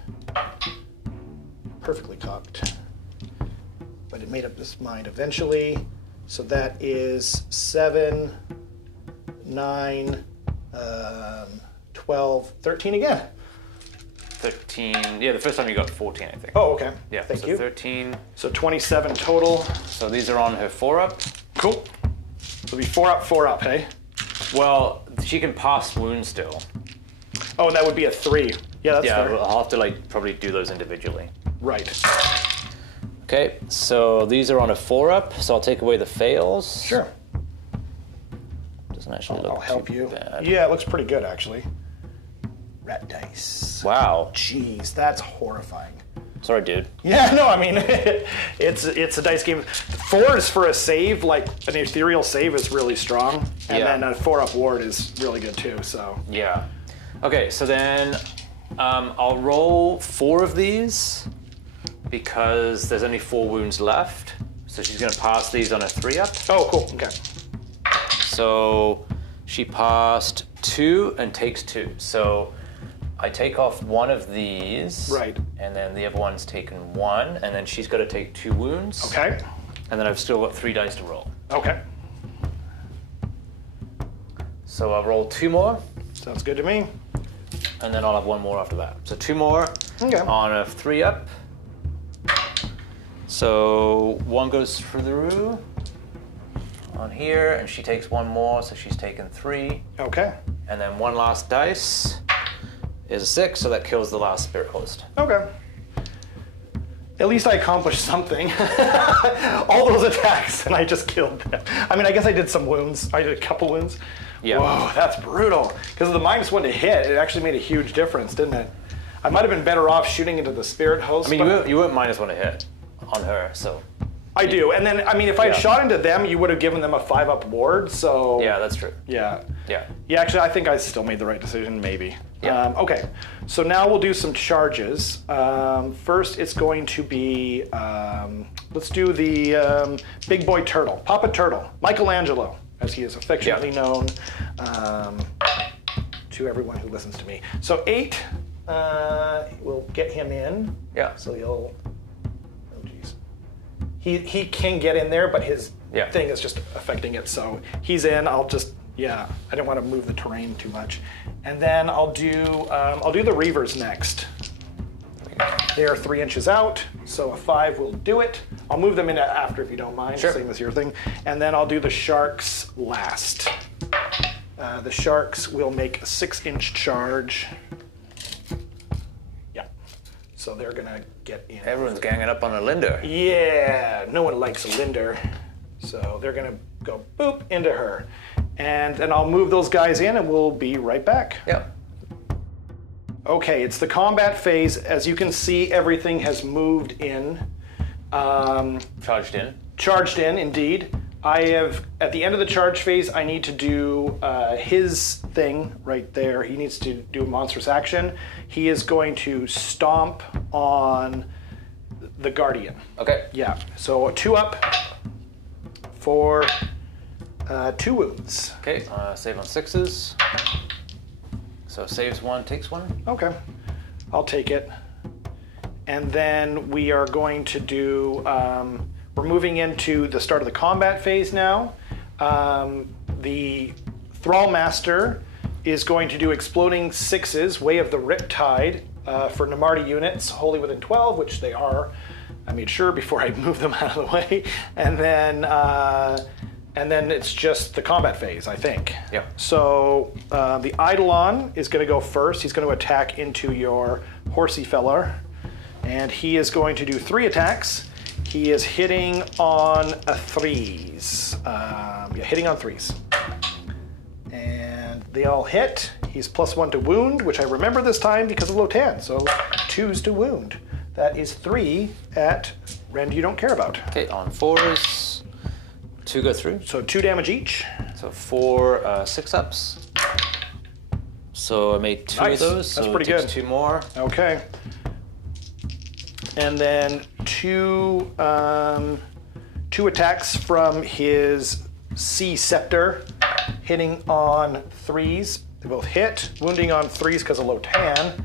Perfectly cocked. But it made up its mind eventually. So that is 7, 9, 12, 13 again. 13, yeah, the first time you got 14, I think. Oh, okay. Yeah, Thank so you. 13. So 27 total. So these are on her 4-up. Cool. So it'll be 4 up, hey? Well, she can pass wound still. Oh, and that would be a 3. Yeah, that's Yeah, fair. I'll have to like probably do those individually. Right. Okay, so these are on a 4-up, so I'll take away the fails. Sure. Doesn't actually look I'll help too you. bad. Yeah, it looks pretty good, actually. Rat dice. Wow. Jeez, that's horrifying. Sorry, dude. Yeah, no, I mean, it's a dice game. 4s for a save, like an ethereal save, is really strong, and Yeah. then a 4-up ward is really good too. So Yeah. Okay, so then I'll roll 4 of these because there's only 4 wounds left. So she's going to pass these on a 3-up. oh, cool. Okay. So she passed 2 and takes 2. So I take off one of these. Right. And then the other one's taken 1, and then she's got to take 2 wounds. Okay. And then I've still got 3 dice to roll. Okay. So I'll roll 2 more, Sounds good to me. and then I'll have 1 more after that. So 2 more Okay. on a 3-up. So 1 goes through on here, and she takes 1 more, so she's taken 3. Okay. And then 1 last dice is a 6, so that kills the last spirit host. Okay. At least I accomplished something. All those attacks, and I just killed them. I mean, I guess I did some wounds. I did a couple wounds. Yeah. Whoa, that's brutal. Because of the -1 to hit, it actually made a huge difference, didn't it? I might have been better off shooting into the spirit host. I mean, but you weren't -1 to hit on her, so. I do. And then, I mean, if I had Yeah. shot into them, you would have given them a 5-up ward, so... Yeah, that's true. Yeah. Yeah. Yeah, actually, I think I still made the right decision, maybe. Yeah. Okay, so now we'll do some charges. First, it's going to be, let's do the Big Boy Turtle, Papa Turtle, Michelangelo, as he is affectionately known to everyone who listens to me. So 8 will get him in. Yeah. So he'll, oh geez. He can get in there, but his Yeah. thing is just affecting it. So he's in. I'll just, yeah, I don't want to move the terrain too much. And then I'll do the Reavers next. They are 3 inches out, so a 5 will do it. I'll move them in after if you don't mind, Sure. same as your thing. And then I'll do the Sharks last. The Sharks will make a 6-inch charge. Yeah, so they're gonna get in. Everyone's ganging up on a Linder. Yeah, no one likes a Linder. So they're gonna go boop into her. And then I'll move those guys in and we'll be right back. Yep. Okay, it's the combat phase. As you can see, everything has moved in. Charged in. Charged in, indeed. I have, at the end of the charge phase, I need to do his thing right there. He needs to do a monstrous action. He is going to stomp on the Guardian. Okay. Yeah, so a 2-up for 2 wounds. Okay, save on 6s. So saves 1, takes 1. Okay, I'll take it. And then we are going to do, we're moving into the start of the combat phase now. The Thrall Master is going to do Exploding 6s, Way of the Riptide, for Namarti units, wholly within 12, which they are. I made sure before I move them out of the way. And then it's just the combat phase, I think. Yeah. So the Eidolon is going to go first. He's going to attack into your horsey feller. And he is going to do 3 attacks. He is hitting on a 3s. Yeah, hitting on 3s. And they all hit. He's +1 to wound, which I remember this time because of Lotan. So 2s to wound. That is 3 at rend you don't care about. Okay, on 4s. 2 go through. So 2 damage each. So 4 6-ups. So I made 2 Nice. of those. That's So pretty it takes good. 2 more. Okay. And then 2 attacks from his Sea Scepter, hitting on 3s. They both hit, wounding on 3s because of Lotan.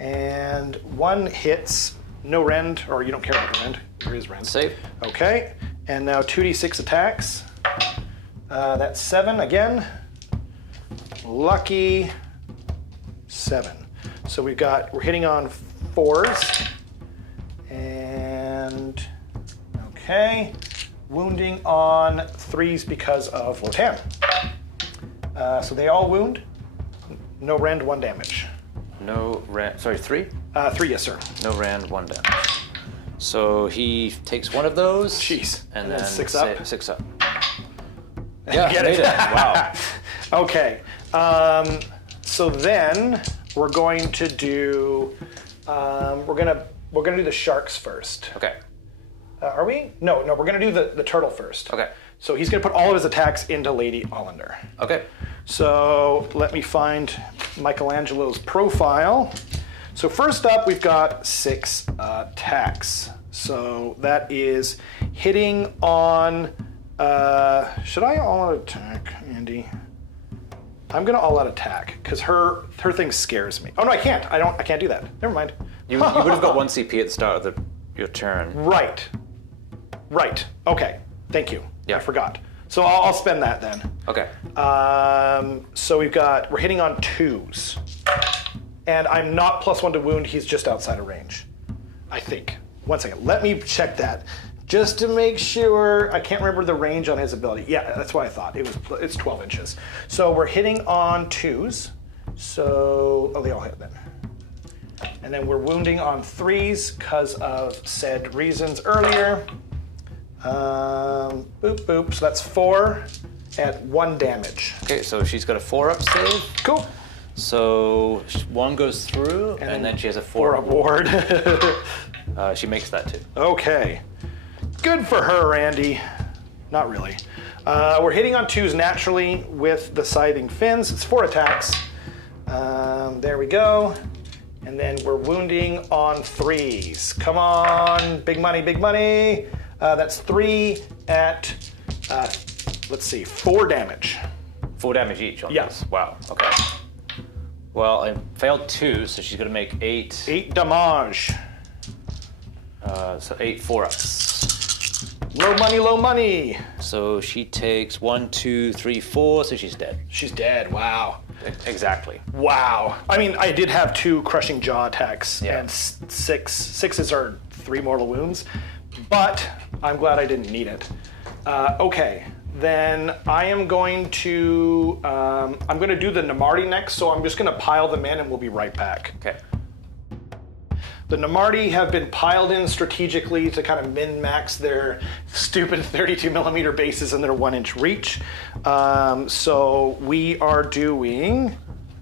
And 1 hits, no rend, or you don't care about the rend. There is rend. Save. Okay. And now 2d6 attacks. That's 7 again. Lucky 7. So we're hitting on 4s. And okay. Wounding on 3s because of Lotan. So they all wound. No rend, 1 damage. No rand. Sorry, 3? 3, yes, sir. No rand, 1 damage. So he takes one of those. Jeez. And then 6 up. 6 up. Yeah, Get made it. it. Wow. Okay. So then we're going to do. We're gonna do the sharks first. Okay. Are we? No. We're gonna do the turtle first. Okay. So he's gonna put all of his attacks into Lady Hollander. Okay. So let me find Michelangelo's profile. So first up, we've got 6 attacks. So that is hitting on. Should I all-out attack, Andy? I'm gonna all-out attack because her thing scares me. Oh no, I can't. I can't do that. Never mind. You would have got 1 CP at the start of your turn. Right. Okay. Thank you. Yeah. I forgot. So I'll spend that then. Okay. So we're hitting on 2s. And I'm not +1 to wound, he's just outside of range. I think. 1 second, let me check that. Just to make sure, I can't remember the range on his ability. Yeah, that's what I thought, it's 12 inches. So we're hitting on 2s. So, they all hit then. And then we're wounding on 3s because of said reasons earlier. Boop, boop, so that's 4 at 1 damage. Okay, so she's got a 4-up save. Cool. So 1 goes through, and then she has a 4 4-up ward. She makes that too. Okay. Good for her, Randy. Not really. We're hitting on 2s naturally with the scything fins. It's 4 attacks. There we go. And then we're wounding on 3s. Come on, big money, big money. That's 3 at, let's see, 4 damage. 4 damage each on Yeah. this. Wow. Okay. Well, I failed 2, so she's gonna make 8. 8 damage. So 8 4-ups. Low money, low money. So she takes 1, 2, 3, 4. So she's dead. She's dead, wow. Exactly. Wow. I mean, I did have 2 crushing jaw attacks, Yeah. and 6s are 3 mortal wounds, but I'm glad I didn't need it. Okay, then I am going to do the Namarti next, so I'm just going to pile them in and we'll be right back. Okay. The Namarti have been piled in strategically to kind of min-max their stupid 32 millimeter bases and their 1-inch reach. So we are doing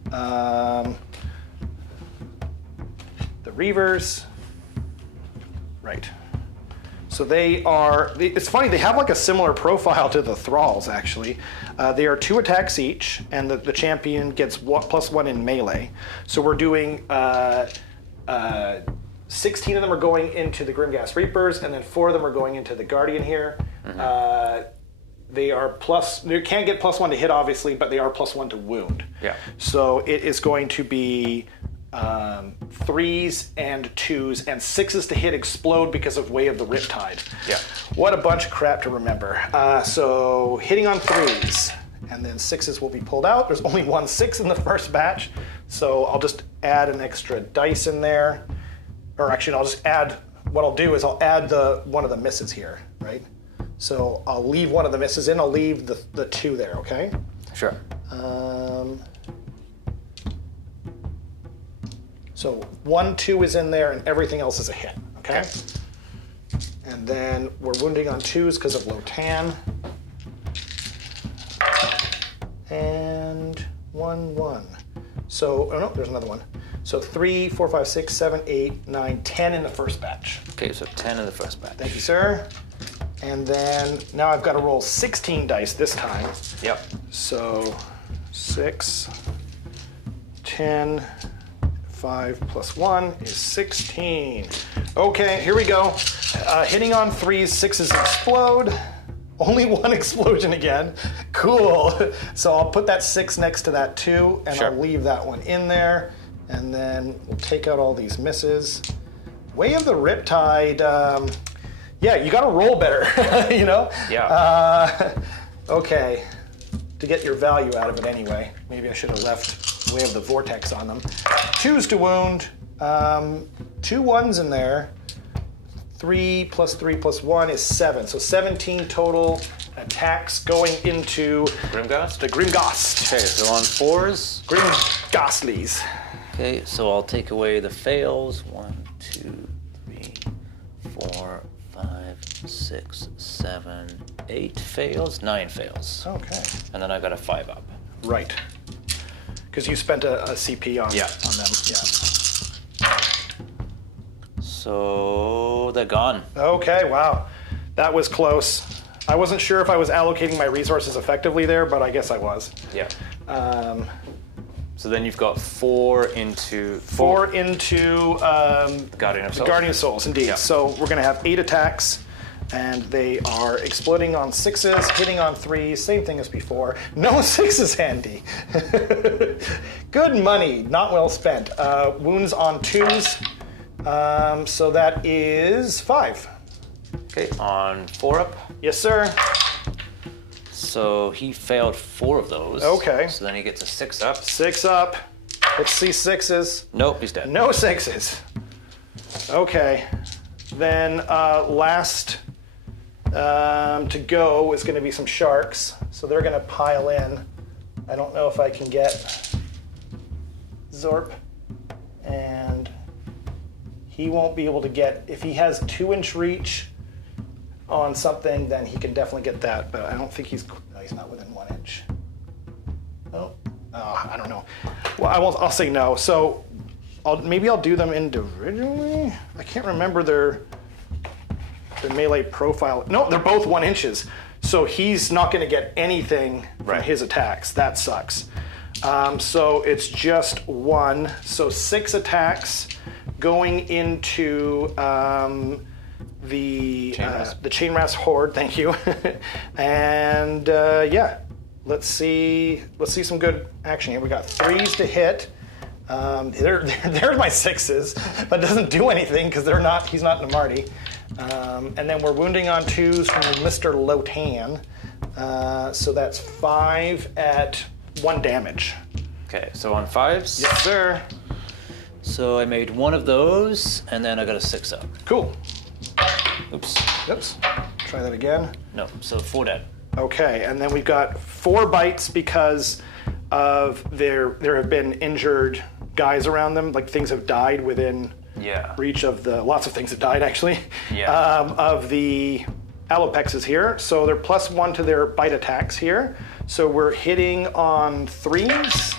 the Reavers. Right. So it's funny, they have like a similar profile to the Thralls actually. They are 2 attacks each, and the champion gets +1 in melee. So we're doing 16 of them are going into the Grimghast Reapers, and then 4 of them are going into the Guardian here. Mm-hmm. They can't get +1 to hit, obviously, but they are +1 to wound. Yeah. So it is going to be 3s and 2s, and 6s to hit explode because of Way of the Riptide. Yeah. What a bunch of crap to remember. So hitting on 3s, and then 6s will be pulled out. There's only 1 6 in the first batch, so I'll just add an extra dice in there. Or actually, I'll just add, what I'll do is I'll add one of the misses here, right? So I'll leave one of the misses in, I'll leave the 2 there, okay? Sure. So 1, 2 is in there, and everything else is a hit, okay? And then we're wounding on 2s because of low tan. And 1, 1. So, oh no, there's another one. So 3, 4, 5, 6, 7, 8, 9, 10 in the first batch. Okay, so 10 in the first batch. Thank you, sir. And then now I've got to roll 16 dice this time. Yep. So 6, 10, 5 plus 1 is 16. Okay, here we go. Hitting on 3s, 6s explode. Only 1 explosion again. Cool. So I'll put that 6 next to that 2, and Sure. I'll leave that one in there. And then we'll take out all these misses. Way of the Riptide, yeah, you gotta roll better, you know? Yeah. Okay, to get your value out of it anyway. Maybe I should have left Way of the Vortex on them. 2s to wound, 2 1s in there. 3 plus 3 plus 1 is 7, so 17 total attacks going into Grimghast? the Grimghast. Okay, so on 4s. Grimghastlies. Okay, so I'll take away the fails. 1, 2, 3, 4, 5, 6, 7, 8 fails, 9 fails. Okay. And then I got a 5 up. Right. Because you spent a CP on them. Yeah. So they're gone. Okay, wow. That was close. I wasn't sure if I was allocating my resources effectively there, but I guess I was. Yeah. So then you've got 4 into Guardian of Souls. Guardian of Souls, indeed. Yeah. So we're going to have 8 attacks, and they are exploding on 6s, hitting on 3s, same thing as before. No 6s handy. Good money, not well spent. Wounds on 2s, so that is 5. Okay, on 4 up. Yes, sir. So he failed 4 of those. Okay. So then he gets a 6 up. 6 up. Let's see 6s. Nope, he's dead. No 6s. Okay. Then last to go is going to be some sharks. So they're going to pile in. I don't know if I can get Zorp. And he won't be able to get, if he has 2-inch reach on something, then he can definitely get that. But I don't think he's not within 1 inch. No? Oh, I don't know. Well, I'll say no. So maybe I'll do them individually. I can't remember their melee profile. No, they're both 1 inches. So he's not going to get anything from his attacks. That sucks. So it's just 1. So 6 attacks going into the Chainmass Horde. Thank you. And yeah, let's see some good action here. We got 3s to hit. There's my 6s, but it doesn't do anything because he's not Namarti. And then we're wounding on 2s from Mr. Lotan. So that's 5 at 1 damage. Okay, so on 5s. Yes, sir. So I made 1 of those, and then I got a 6 up. Cool. Oops. Try that again. No, so 4 dead. Okay, and then we've got 4 bites because of there have been injured guys around them. Like things have died within reach of lots of things have died actually. Of the Alopexes here. So they're +1 to their bite attacks here. So we're hitting on 3s,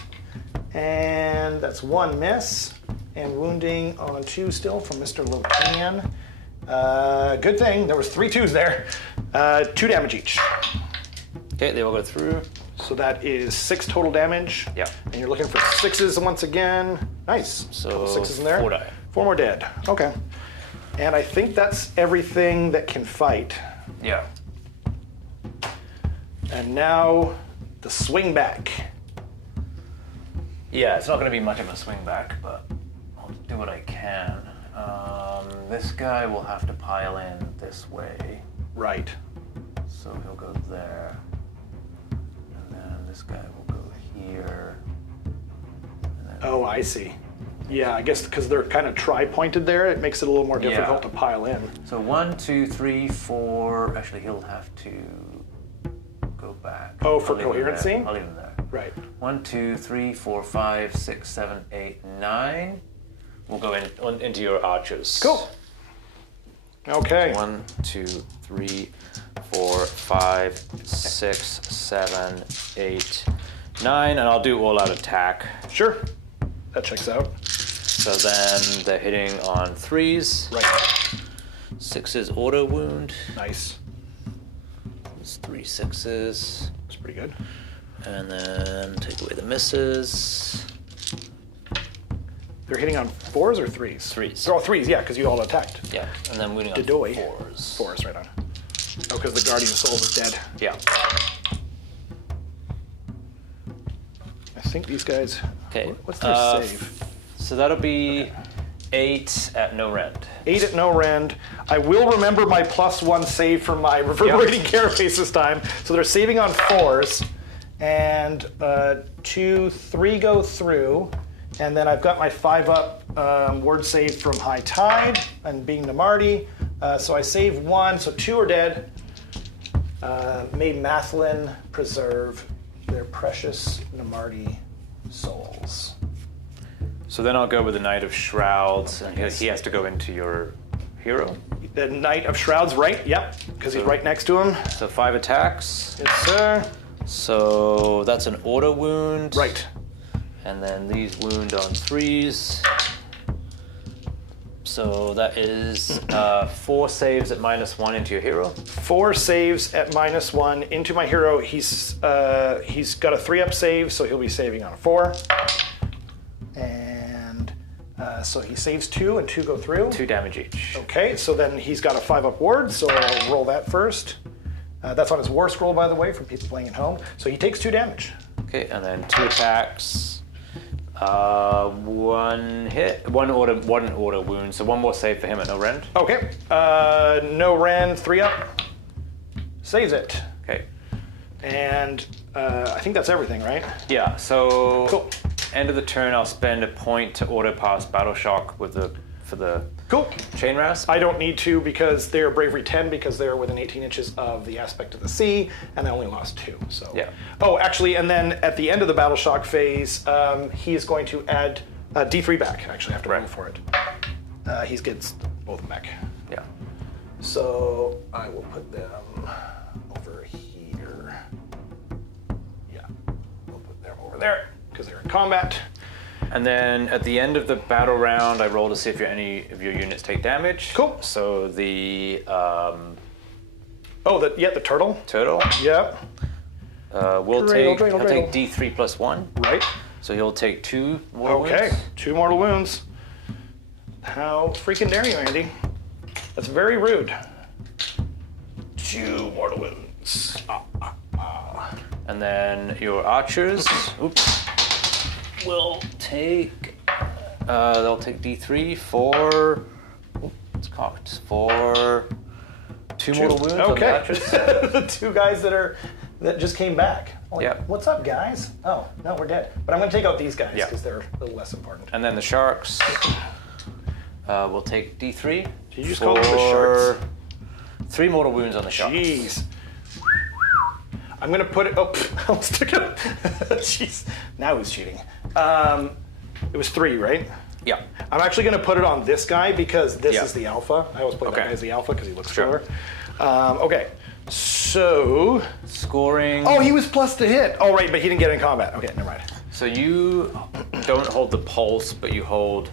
and that's 1 miss. And wounding on 2 still from Mr. Lotan. Good thing there was 3 2s there. 2 damage each. Okay, they all go through. So that is 6 total damage. Yeah. And you're looking for 6s once again. Nice. So 6s in there. 4 die. 4 more dead. Okay. And I think that's everything that can fight. Yeah. And now the swing back. Yeah, it's not going to be much of a swing back, but I'll do what I can. This guy will have to pile in this way. Right. So he'll go there. And then this guy will go here. And then Oh, I see. Yeah, I guess because they're kind of tri-pointed there, it makes it a little more difficult to pile in. So 1, 2, 3, 4. Actually, he'll have to go back. Oh, for I'll leave him coherency? there. I'll leave him there. Right. 1, 2, 3, 4, 5, 6, 7, 8, 9. We'll go into your archers. Cool. Okay. 1, 2, 3, 4, 5, 6, 7, 8, 9, and I'll do all-out attack. Sure. That checks out. So then they're hitting on 3s. Right. 6s auto wound. Nice. It's 3 6s. That's pretty good. And then take away the misses. They're hitting on 4s or 3s? 3s. Oh, 3s, yeah, because you all attacked. Yeah, and then wounding on Dedoy. 4s. 4s, right on. Oh, because the Guardian of Souls is dead. Yeah. I think these guys... Okay. What's their save? So that'll be 8 at no rend. 8 at no rend. I will remember my +1 save from my reverberating carapace this time. So they're saving on 4s. And 2, 3 go through. And then I've got my 5 up word save from High Tide and being Namarti. So I save 1, so 2 are dead. May Mathlin preserve their precious Namarti souls. So then I'll go with the Knight of Shrouds, and he has to go into your hero. The Knight of Shrouds, right? Yep, because he's right next to him. So 5 attacks. Yes, sir. So that's an auto wound. Right. And then these wound on 3s. So that is 4 saves at -1 into your hero. 4 saves at -1 into my hero. He's got a 3-up save, so he'll be saving on a 4. And so he saves 2, and 2 go through. 2 damage each. Okay, so then he's got a 5-up ward, so I'll roll that first. That's on his war scroll, by the way, for people playing at home. So he takes 2 damage. Okay, and then 2 attacks. 1 hit, 1 auto wound, so 1 more save for him at no rend. Okay, no rend, 3-up. Saves it. Okay. And I think that's everything, right? Yeah, so Cool. end of the turn, I'll spend a point to auto pass Battle Shock for the Cool. Chain Rasp. I don't need to because they're Bravery 10 because they're within 18 inches of the aspect of the sea, and I only lost 2. So. Yeah. Oh, actually, and then at the end of the Battle Shock phase, he is going to add D3 back. Actually, I have to roll for it. He gets both of them back. Yeah. So I will put them over here. Yeah, we'll put them over there because they're in combat. And then at the end of the battle round, I roll to see if any of your units take damage. Cool. So the the turtle. turtle Yeah. will Dreidel. take D3 plus 1. Right. So he'll take 2 more Okay. wounds. 2 mortal wounds. How freaking dare you, Andy? That's very rude. 2 mortal wounds. And then your archers, will take. They'll take D3 for. It's cocked for 2 mortal wounds. On the Okay. archers. The 2 guys that just came back. Like, Yeah. What's up, guys? Oh, no, we're dead. But I'm going to take out these guys Yeah. because they're a little less important. And then the sharks will take D3. Did you just call them the sharks? 3 mortal wounds on the sharks. Jeez. I'm going to put it. Oh, I almost took it. Jeez. Now who's cheating? It was 3, right? Yeah. I'm actually going to put it on this guy because this Yeah. is the alpha. I always play that Okay. guy as the alpha because he looks Sure. cooler. Okay. So. Scoring. Oh, he was plus to hit. Oh, right, but he didn't get in combat. Okay, never mind. So you don't hold the pulse, but you hold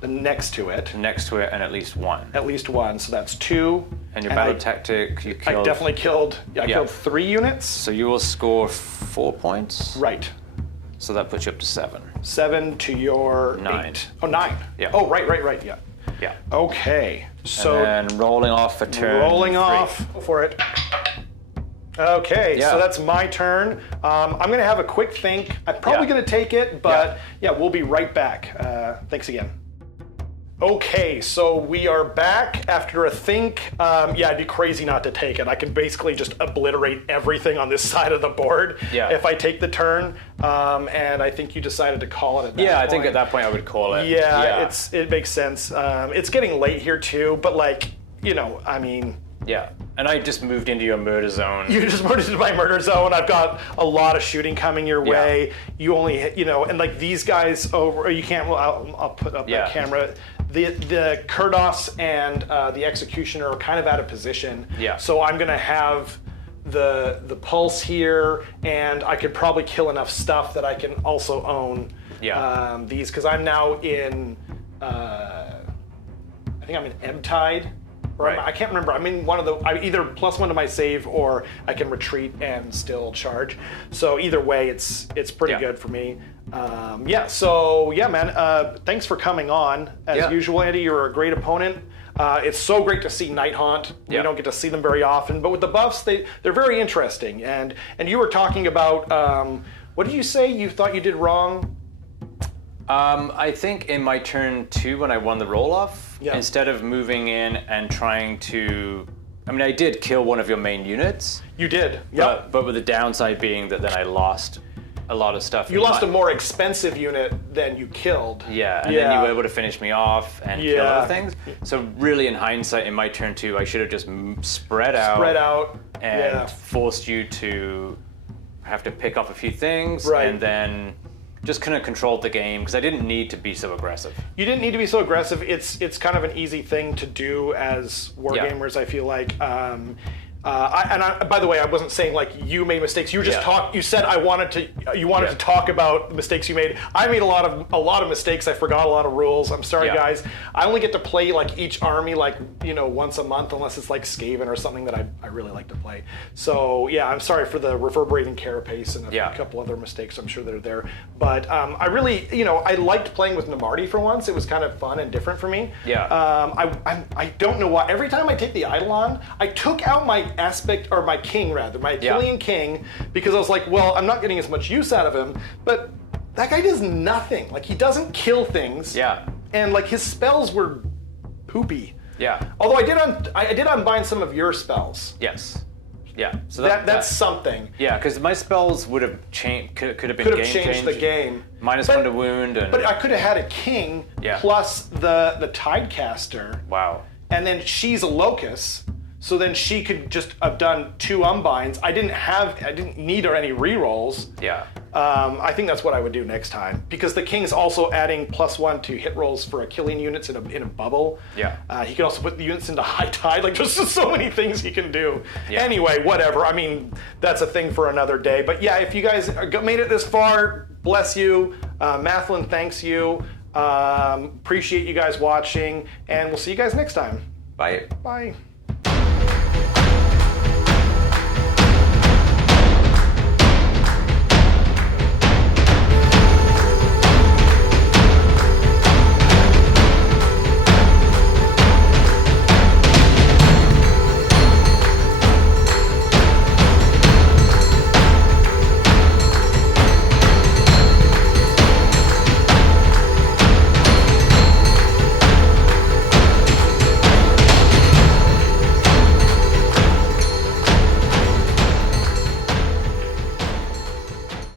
The next to it, next to it and at least 1. at least 1. So that's 2. And your battle tactic, you I killed. definitely killed. I Yeah. killed 3 units. So you will score 4 points. Right. So that puts you up to 7. 7 to your 9. 8. Oh, 9. Yeah. Oh, right. Yeah. Yeah. Okay. So And then rolling off for turn. rolling 3. off for it. Okay, Yeah. so that's my turn. I'm going to have a quick think. I'm probably Yeah. going to take it, but yeah, we'll be right back. Thanks again. Okay, so we are back after a think. Yeah, I'd be crazy not to take it. I can basically just obliterate everything on this side of the board Yeah. if I take the turn. And I think you decided to call it at that Yeah, point. I think at that point I would call it. Yeah, it makes sense. It's getting late here too, but I mean, Yeah. And I just moved into your murder zone. you just moved into my murder zone. I've got a lot of shooting coming your way. You only hit, and like these guys over, you can't, I'll put up that camera. The Kurdos and the Executioner are kind of out of position. Yeah. So I'm going to have the Pulse here, and I could probably kill enough stuff that I can also own these, because I'm now in, I think I'm in Ebb-Tide. Right. I can't remember. I'm in one of the. I either +1 to my save, or I can retreat and still charge. So either way, it's pretty good for me. So man. Thanks for coming on. As usual, Andy, you're a great opponent. It's so great to see Nighthaunt. We don't get to see them very often, but with the buffs, they're very interesting. And you were talking about what did you say you thought you did wrong? I think in my turn 2 when I won the roll-off, instead of moving in and trying to... I mean, I did kill one of your main units. You did, yeah. But with the downside being that then I lost a lot of stuff. You lost a more expensive unit than you killed. Yeah, and then you were able to finish me off and kill other things. So really, in hindsight, in my turn 2, I should have just spread out. And forced you to have to pick off a few things. Right. And then just kind of controlled the game because I didn't need to be so aggressive. You didn't need to be so aggressive. It's kind of an easy thing to do as wargamers. I feel like. By the way, I wasn't saying like you made mistakes. You were just You said you wanted to talk about the mistakes you made. I made a lot of mistakes. I forgot a lot of rules. I'm sorry, guys. I only get to play like each army like once a month, unless it's like Skaven or something that I really like to play. So yeah, I'm sorry for the reverberating carapace and a couple other mistakes. I'm sure they're there. But I really I liked playing with Namarti for once. It was kind of fun and different for me. Yeah. I don't know why. Every time I take the Eidolon, I took out my my king rather, my Achillean king, because I was like, well, I'm not getting as much use out of him, but that guy does nothing. Like, he doesn't kill things. Yeah. And like his spells were poopy. Yeah. Although I did unbind some of your spells. Yes. Yeah. So that's something. Yeah, because my spells would have changed. Could have been Could have game changed the game. -1 to wound, but I could have had a king plus the Tidecaster. Wow. And then she's a locust. So then she could just have done 2 unbinds. I didn't need her any rerolls. Yeah. I think that's what I would do next time, because the king's also adding +1 to hit rolls for Achillean units in a bubble. Yeah. He can also put the units into high tide. Like, there's just so many things he can do. Yeah. Anyway, whatever. I mean, that's a thing for another day. But yeah, if you guys made it this far, bless you. Mathlin thanks you. Appreciate you guys watching, and we'll see you guys next time. Bye. Bye.